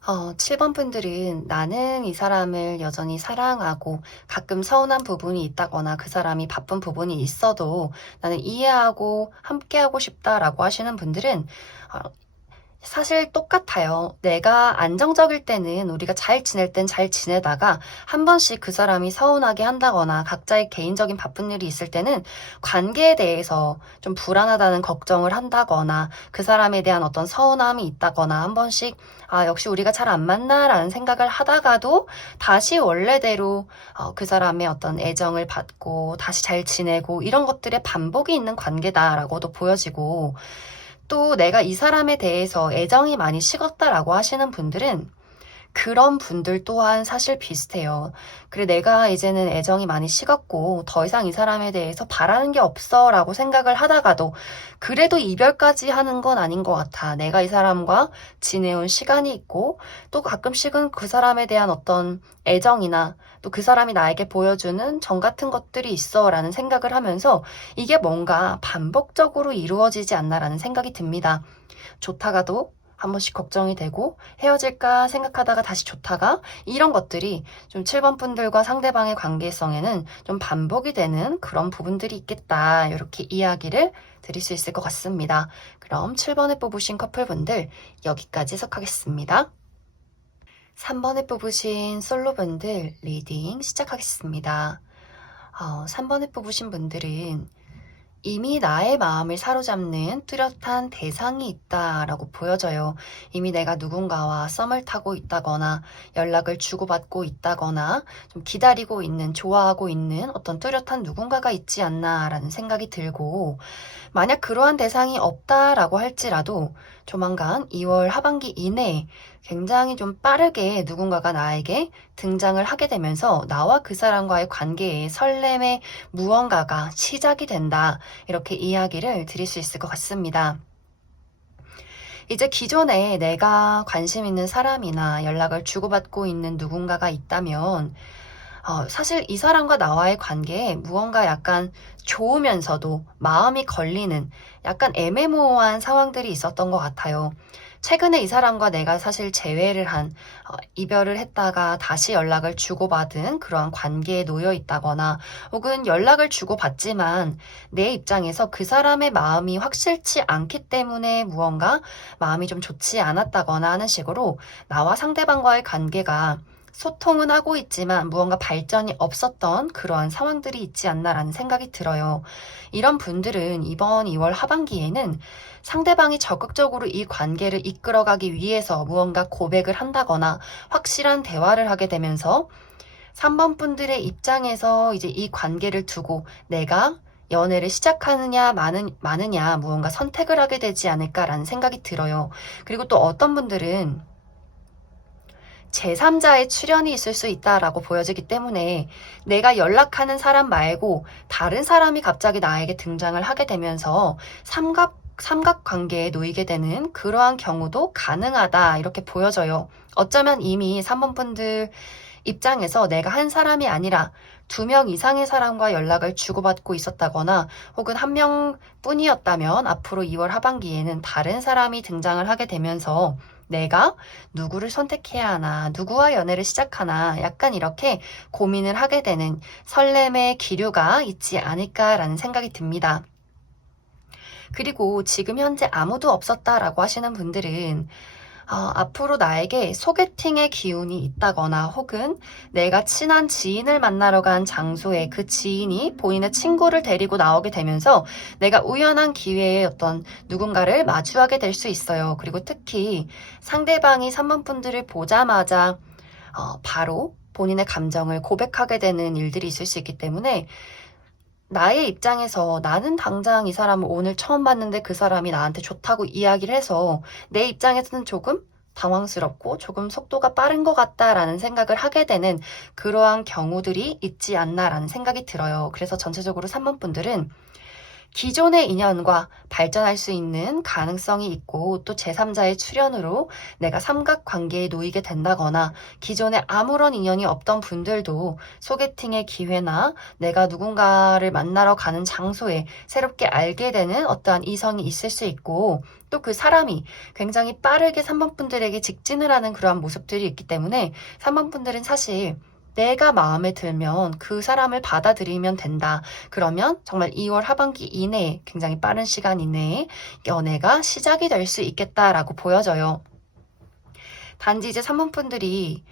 어, 7번 분들은 나는 이 사람을 여전히 사랑하고 가끔 서운한 부분이 있다거나 그 사람이 바쁜 부분이 있어도 나는 이해하고 함께하고 싶다라고 하시는 분들은 사실 똑같아요. 내가 안정적일 때는 우리가 잘 지낼 땐 잘 지내다가 한 번씩 그 사람이 서운하게 한다거나 각자의 개인적인 바쁜 일이 있을 때는 관계에 대해서 좀 불안하다는 걱정을 한다거나 그 사람에 대한 어떤 서운함이 있다거나 한 번씩 역시 우리가 잘 안 맞나라는 생각을 하다가도 다시 원래대로 그 사람의 어떤 애정을 받고 다시 잘 지내고 이런 것들의 반복이 있는 관계다라고도 보여지고, 또 내가 이 사람에 대해서 애정이 많이 식었다라고 하시는 분들은 그런 분들 또한 사실 비슷해요. 그래, 내가 이제는 애정이 많이 식었고 더 이상 이 사람에 대해서 바라는 게 없어 라고 생각을 하다가도 그래도 이별까지 하는 건 아닌 것 같아. 내가 이 사람과 지내온 시간이 있고 또 가끔씩은 그 사람에 대한 어떤 애정이나 또 그 사람이 나에게 보여주는 정 같은 것들이 있어 라는 생각을 하면서 이게 뭔가 반복적으로 이루어지지 않나라는 생각이 듭니다. 좋다가도 한 번씩 걱정이 되고 헤어질까 생각하다가 다시 좋다가 이런 것들이 좀 7번 분들과 상대방의 관계성에는 좀 반복이 되는 그런 부분들이 있겠다. 이렇게 이야기를 드릴 수 있을 것 같습니다. 그럼 7번에 뽑으신 커플분들 여기까지 해석하겠습니다. 3번에 뽑으신 솔로분들 리딩 시작하겠습니다. 3번에 뽑으신 분들은 이미 나의 마음을 사로잡는 뚜렷한 대상이 있다라고 보여져요. 이미 내가 누군가와 썸을 타고 있다거나 연락을 주고받고 있다거나 좀 기다리고 있는, 좋아하고 있는 어떤 뚜렷한 누군가가 있지 않나라는 생각이 들고, 만약 그러한 대상이 없다라고 할지라도 조만간 2월 하반기 이내에 굉장히 좀 빠르게 누군가가 나에게 등장을 하게 되면서 나와 그 사람과의 관계에 설렘의 무언가가 시작이 된다. 이렇게 이야기를 드릴 수 있을 것 같습니다. 이제 기존에 내가 관심 있는 사람이나 연락을 주고받고 있는 누군가가 있다면, 사실 이 사람과 나와의 관계에 무언가 약간 좋으면서도 마음이 걸리는 약간 애매모호한 상황들이 있었던 것 같아요. 최근에 이 사람과 내가 사실 재회를 이별을 했다가 다시 연락을 주고받은 그러한 관계에 놓여 있다거나, 혹은 연락을 주고받지만 내 입장에서 그 사람의 마음이 확실치 않기 때문에 무언가 마음이 좀 좋지 않았다거나 하는 식으로 나와 상대방과의 관계가 소통은 하고 있지만 무언가 발전이 없었던 그러한 상황들이 있지 않나라는 생각이 들어요. 이런 분들은 이번 2월 하반기에는 상대방이 적극적으로 이 관계를 이끌어가기 위해서 무언가 고백을 한다거나 확실한 대화를 하게 되면서 3번 분들의 입장에서 이제 이 관계를 두고 내가 연애를 시작하느냐 마느냐 무언가 선택을 하게 되지 않을까라는 생각이 들어요. 그리고 또 어떤 분들은 제3자의 출연이 있을 수 있다라고 보여지기 때문에 내가 연락하는 사람 말고 다른 사람이 갑자기 나에게 등장을 하게 되면서 삼각관계에 놓이게 되는 그러한 경우도 가능하다 이렇게 보여져요. 어쩌면 이미 3번 분들 입장에서 내가 한 사람이 아니라 2명 이상의 사람과 연락을 주고받고 있었다거나, 혹은 1명뿐이었다면 앞으로 2월 하반기에는 다른 사람이 등장을 하게 되면서 내가 누구를 선택해야 하나, 누구와 연애를 시작하나 약간 이렇게 고민을 하게 되는 설렘의 기류가 있지 않을까라는 생각이 듭니다. 그리고 지금 현재 아무도 없었다라고 하시는 분들은 앞으로 나에게 소개팅의 기운이 있다거나, 혹은 내가 친한 지인을 만나러 간 장소에 그 지인이 본인의 친구를 데리고 나오게 되면서 내가 우연한 기회에 어떤 누군가를 마주하게 될 수 있어요. 그리고 특히 상대방이 3번 분들을 보자마자 바로 본인의 감정을 고백하게 되는 일들이 있을 수 있기 때문에, 나의 입장에서 나는 당장 이 사람을 오늘 처음 봤는데 그 사람이 나한테 좋다고 이야기를 해서 내 입장에서는 조금 당황스럽고 조금 속도가 빠른 것 같다라는 생각을 하게 되는 그러한 경우들이 있지 않나라는 생각이 들어요. 그래서 전체적으로 3번 분들은 기존의 인연과 발전할 수 있는 가능성이 있고, 또 제3자의 출연으로 내가 삼각관계에 놓이게 된다거나, 기존에 아무런 인연이 없던 분들도 소개팅의 기회나 내가 누군가를 만나러 가는 장소에 새롭게 알게 되는 어떠한 이성이 있을 수 있고, 또 그 사람이 굉장히 빠르게 3번 분들에게 직진을 하는 그러한 모습들이 있기 때문에 3번 분들은 사실 내가 마음에 들면 그 사람을 받아들이면 된다. 그러면 정말 2월 하반기 이내에, 굉장히 빠른 시간 이내에 연애가 시작이 될 수 있겠다라고 보여져요. 단지 이제 3번 분들이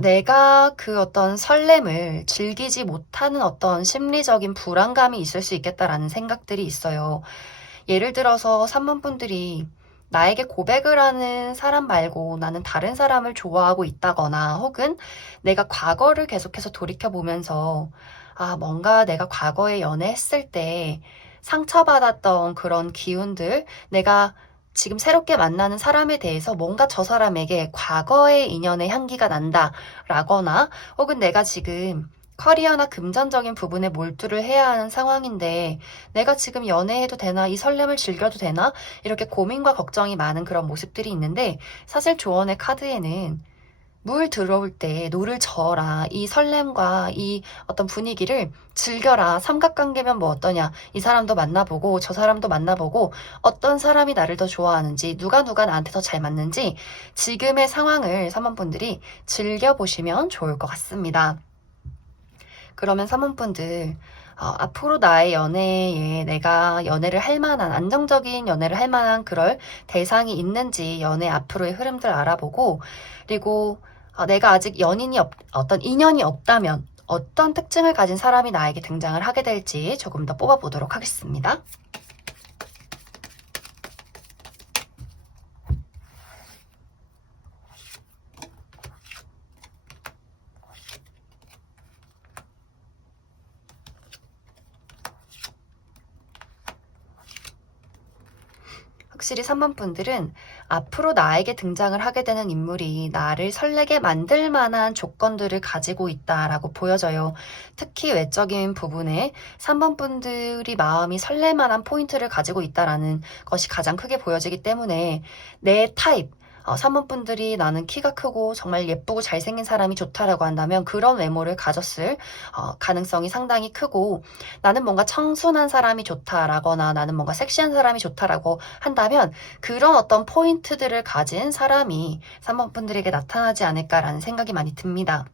내가 그 어떤 설렘을 즐기지 못하는 어떤 심리적인 불안감이 있을 수 있겠다라는 생각들이 있어요. 예를 들어서 3번 분들이 나에게 고백을 하는 사람 말고 나는 다른 사람을 좋아하고 있다거나, 혹은 내가 과거를 계속해서 돌이켜보면서 뭔가 내가 과거에 연애했을 때 상처받았던 그런 기운들, 내가 지금 새롭게 만나는 사람에 대해서 뭔가 저 사람에게 과거의 인연의 향기가 난다라거나, 혹은 내가 지금 커리어나 금전적인 부분에 몰두를 해야 하는 상황인데 내가 지금 연애해도 되나? 이 설렘을 즐겨도 되나? 이렇게 고민과 걱정이 많은 그런 모습들이 있는데, 사실 조언의 카드에는 물 들어올 때 노를 저어라. 이 설렘과 이 어떤 분위기를 즐겨라. 삼각관계면 뭐 어떠냐. 이 사람도 만나보고 저 사람도 만나보고 어떤 사람이 나를 더 좋아하는지, 누가 나한테 더 잘 맞는지 지금의 상황을 3번 분들이 즐겨보시면 좋을 것 같습니다. 그러면 3번 분들, 앞으로 나의 연애에 내가 연애를 할 만한, 안정적인 연애를 할 만한 그럴 대상이 있는지 연애 앞으로의 흐름들 알아보고, 그리고 내가 아직 어떤 인연이 없다면 어떤 특징을 가진 사람이 나에게 등장을 하게 될지 조금 더 뽑아보도록 하겠습니다. 확실히 3번 분들은 앞으로 나에게 등장을 하게 되는 인물이 나를 설레게 만들 만한 조건들을 가지고 있다라고 보여져요. 특히 외적인 부분에 3번 분들이 마음이 설렐 만한 포인트를 가지고 있다라는 것이 가장 크게 보여지기 때문에 내 타입, 3번 분들이 나는 키가 크고 정말 예쁘고 잘생긴 사람이 좋다라고 한다면 그런 외모를 가졌을 가능성이 상당히 크고, 나는 뭔가 청순한 사람이 좋다라거나 나는 뭔가 섹시한 사람이 좋다라고 한다면 그런 어떤 포인트들을 가진 사람이 3번 분들에게 나타나지 않을까라는 생각이 많이 듭니다.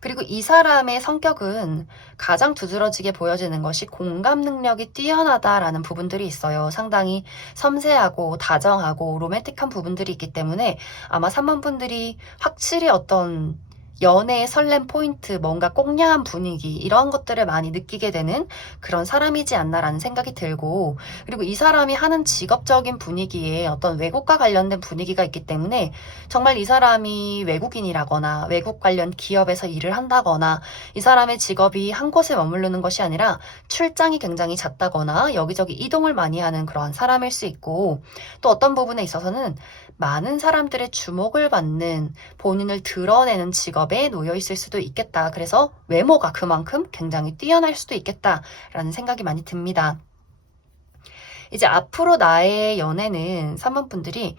그리고 이 사람의 성격은 가장 두드러지게 보여지는 것이 공감 능력이 뛰어나다라는 부분들이 있어요. 상당히 섬세하고 다정하고 로맨틱한 부분들이 있기 때문에 아마 3번 분들이 확실히 어떤 연애의 설렘 포인트, 뭔가 꽁냥한 분위기, 이런 것들을 많이 느끼게 되는 그런 사람이지 않나라는 생각이 들고, 그리고 이 사람이 하는 직업적인 분위기에 어떤 외국과 관련된 분위기가 있기 때문에 정말 이 사람이 외국인이라거나 외국 관련 기업에서 일을 한다거나 이 사람의 직업이 한 곳에 머무르는 것이 아니라 출장이 굉장히 잦다거나 여기저기 이동을 많이 하는 그런 사람일 수 있고, 또 어떤 부분에 있어서는 많은 사람들의 주목을 받는, 본인을 드러내는 직업에 놓여 있을 수도 있겠다. 그래서 외모가 그만큼 굉장히 뛰어날 수도 있겠다라는 생각이 많이 듭니다. 이제 앞으로 나의 연애는 3번 분들이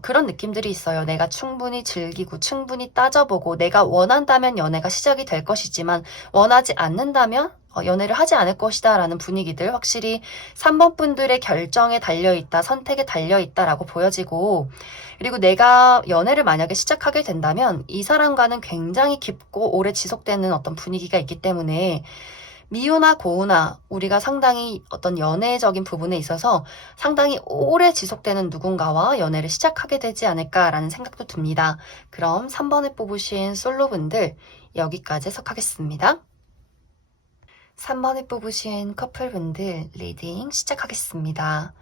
그런 느낌들이 있어요. 내가 충분히 즐기고 충분히 따져보고 내가 원한다면 연애가 시작이 될 것이지만 원하지 않는다면 연애를 하지 않을 것이다 라는 분위기들, 확실히 3번 분들의 결정에 달려있다, 선택에 달려있다라고 보여지고, 그리고 내가 연애를 만약에 시작하게 된다면 이 사람과는 굉장히 깊고 오래 지속되는 어떤 분위기가 있기 때문에 미우나 고우나 우리가 상당히 어떤 연애적인 부분에 있어서 상당히 오래 지속되는 누군가와 연애를 시작하게 되지 않을까라는 생각도 듭니다. 그럼 3번을 뽑으신 솔로분들 여기까지 해석하겠습니다. 3번을 뽑으신 커플분들 리딩 시작하겠습니다.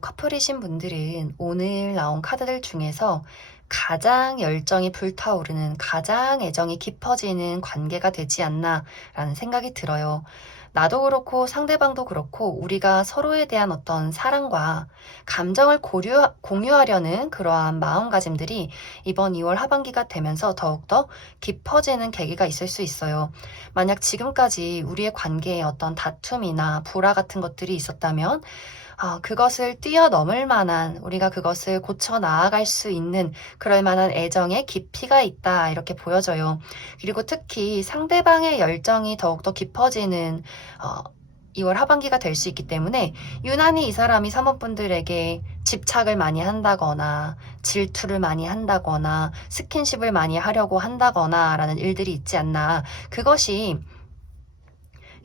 커플이신 분들은 오늘 나온 카드들 중에서 가장 열정이 불타오르는, 가장 애정이 깊어지는 관계가 되지 않나라는 생각이 들어요. 나도 그렇고 상대방도 그렇고 우리가 서로에 대한 어떤 사랑과 감정을 공유하려는 그러한 마음가짐들이 이번 2월 하반기가 되면서 더욱더 깊어지는 계기가 있을 수 있어요. 만약 지금까지 우리의 관계에 어떤 다툼이나 불화 같은 것들이 있었다면 그것을 뛰어넘을 만한, 우리가 그것을 고쳐 나아갈 수 있는 그럴 만한 애정의 깊이가 있다, 이렇게 보여져요. 그리고 특히 상대방의 열정이 더욱더 깊어지는 2월 하반기가 될 수 있기 때문에 유난히 이 사람이 3번 분들에게 집착을 많이 한다거나 질투를 많이 한다거나 스킨십을 많이 하려고 한다거나 라는 일들이 있지 않나. 그것이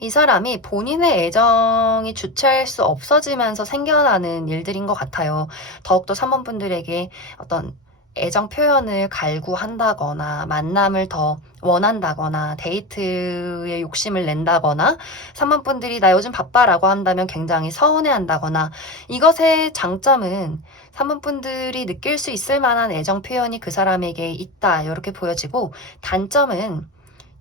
이 사람이 본인의 애정이 주체할 수 없어지면서 생겨나는 일들인 것 같아요. 더욱더 3번 분들에게 어떤 애정 표현을 갈구한다거나 만남을 더 원한다거나 데이트에 욕심을 낸다거나 3번 분들이 나 요즘 바빠라고 한다면 굉장히 서운해한다거나, 이것의 장점은 3번 분들이 느낄 수 있을 만한 애정 표현이 그 사람에게 있다, 이렇게 보여지고, 단점은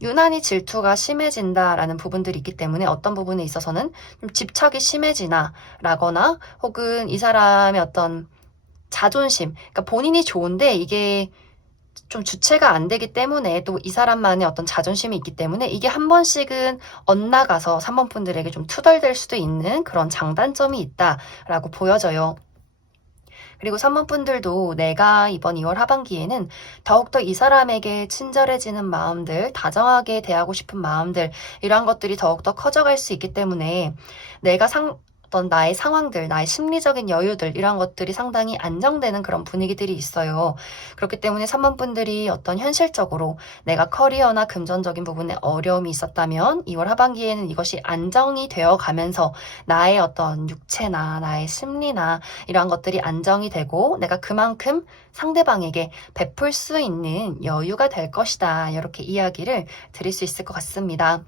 유난히 질투가 심해진다라는 부분들이 있기 때문에 어떤 부분에 있어서는 좀 집착이 심해지나 라거나, 혹은 이 사람의 어떤 자존심, 그러니까 본인이 좋은데 이게 좀 주체가 안 되기 때문에 또 이 사람만의 어떤 자존심이 있기 때문에 이게 한 번씩은 엇나가서 3번 분들에게 좀 투덜댈 수도 있는 그런 장단점이 있다라고 보여져요. 그리고 3번 분들도 내가 이번 2월 하반기에는 더욱더 이 사람에게 친절해지는 마음들, 다정하게 대하고 싶은 마음들, 이러한 것들이 더욱더 커져갈 수 있기 때문에 내가 어떤 나의 상황들, 나의 심리적인 여유들, 이런 것들이 상당히 안정되는 그런 분위기들이 있어요. 그렇기 때문에 3번 분들이 어떤 현실적으로 내가 커리어나 금전적인 부분에 어려움이 있었다면 2월 하반기에는 이것이 안정이 되어 가면서 나의 어떤 육체나 나의 심리나 이러한 것들이 안정이 되고 내가 그만큼 상대방에게 베풀 수 있는 여유가 될 것이다, 이렇게 이야기를 드릴 수 있을 것 같습니다.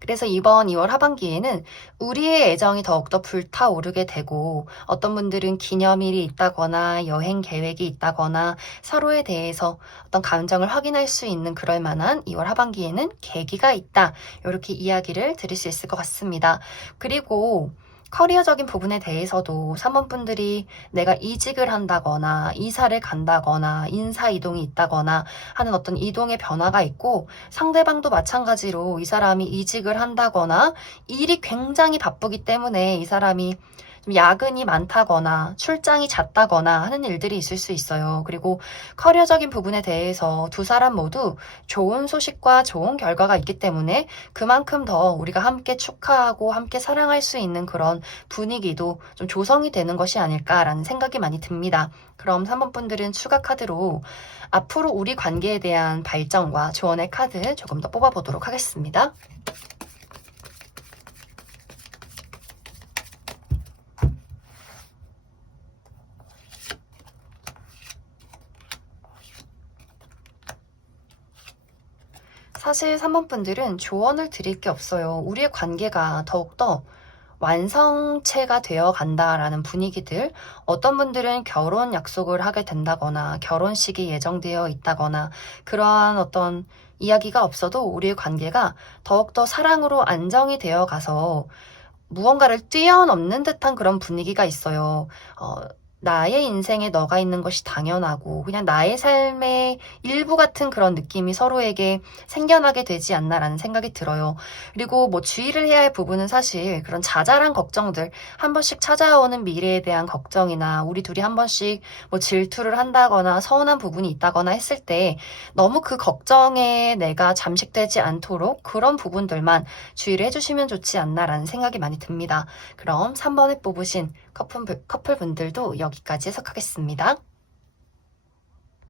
그래서 이번 2월 하반기에는 우리의 애정이 더욱더 불타오르게 되고, 어떤 분들은 기념일이 있다거나 여행 계획이 있다거나 서로에 대해서 어떤 감정을 확인할 수 있는 그럴 만한 2월 하반기에는 계기가 있다, 이렇게 이야기를 드릴 수 있을 것 같습니다. 그리고 커리어적인 부분에 대해서도 3번 분들이 내가 이직을 한다거나 이사를 간다거나 인사 이동이 있다거나 하는 어떤 이동의 변화가 있고, 상대방도 마찬가지로 이 사람이 이직을 한다거나 일이 굉장히 바쁘기 때문에 이 사람이 좀 야근이 많다거나 출장이 잦다거나 하는 일들이 있을 수 있어요. 그리고 커리어적인 부분에 대해서 두 사람 모두 좋은 소식과 좋은 결과가 있기 때문에 그만큼 더 우리가 함께 축하하고 함께 사랑할 수 있는 그런 분위기도 좀 조성이 되는 것이 아닐까라는 생각이 많이 듭니다. 그럼 3번 분들은 추가 카드로 앞으로 우리 관계에 대한 발전과 조언의 카드 조금 더 뽑아보도록 하겠습니다. 사실 3번 분들은 조언을 드릴 게 없어요. 우리의 관계가 더욱더 완성체가 되어 간다라는 분위기들, 어떤 분들은 결혼 약속을 하게 된다거나 결혼식이 예정되어 있다거나 그러한 어떤 이야기가 없어도 우리의 관계가 더욱더 사랑으로 안정이 되어 가서 무언가를 뛰어넘는 듯한 그런 분위기가 있어요. 나의 인생에 너가 있는 것이 당연하고 그냥 나의 삶의 일부 같은 그런 느낌이 서로에게 생겨나게 되지 않나라는 생각이 들어요. 그리고 뭐 주의를 해야 할 부분은 사실 그런 자잘한 걱정들, 한 번씩 찾아오는 미래에 대한 걱정이나 우리 둘이 한 번씩 뭐 질투를 한다거나 서운한 부분이 있다거나 했을 때 너무 그 걱정에 내가 잠식되지 않도록 그런 부분들만 주의를 해주시면 좋지 않나라는 생각이 많이 듭니다. 그럼 3번에 뽑으신 커플분들도 여기까지 해석하겠습니다.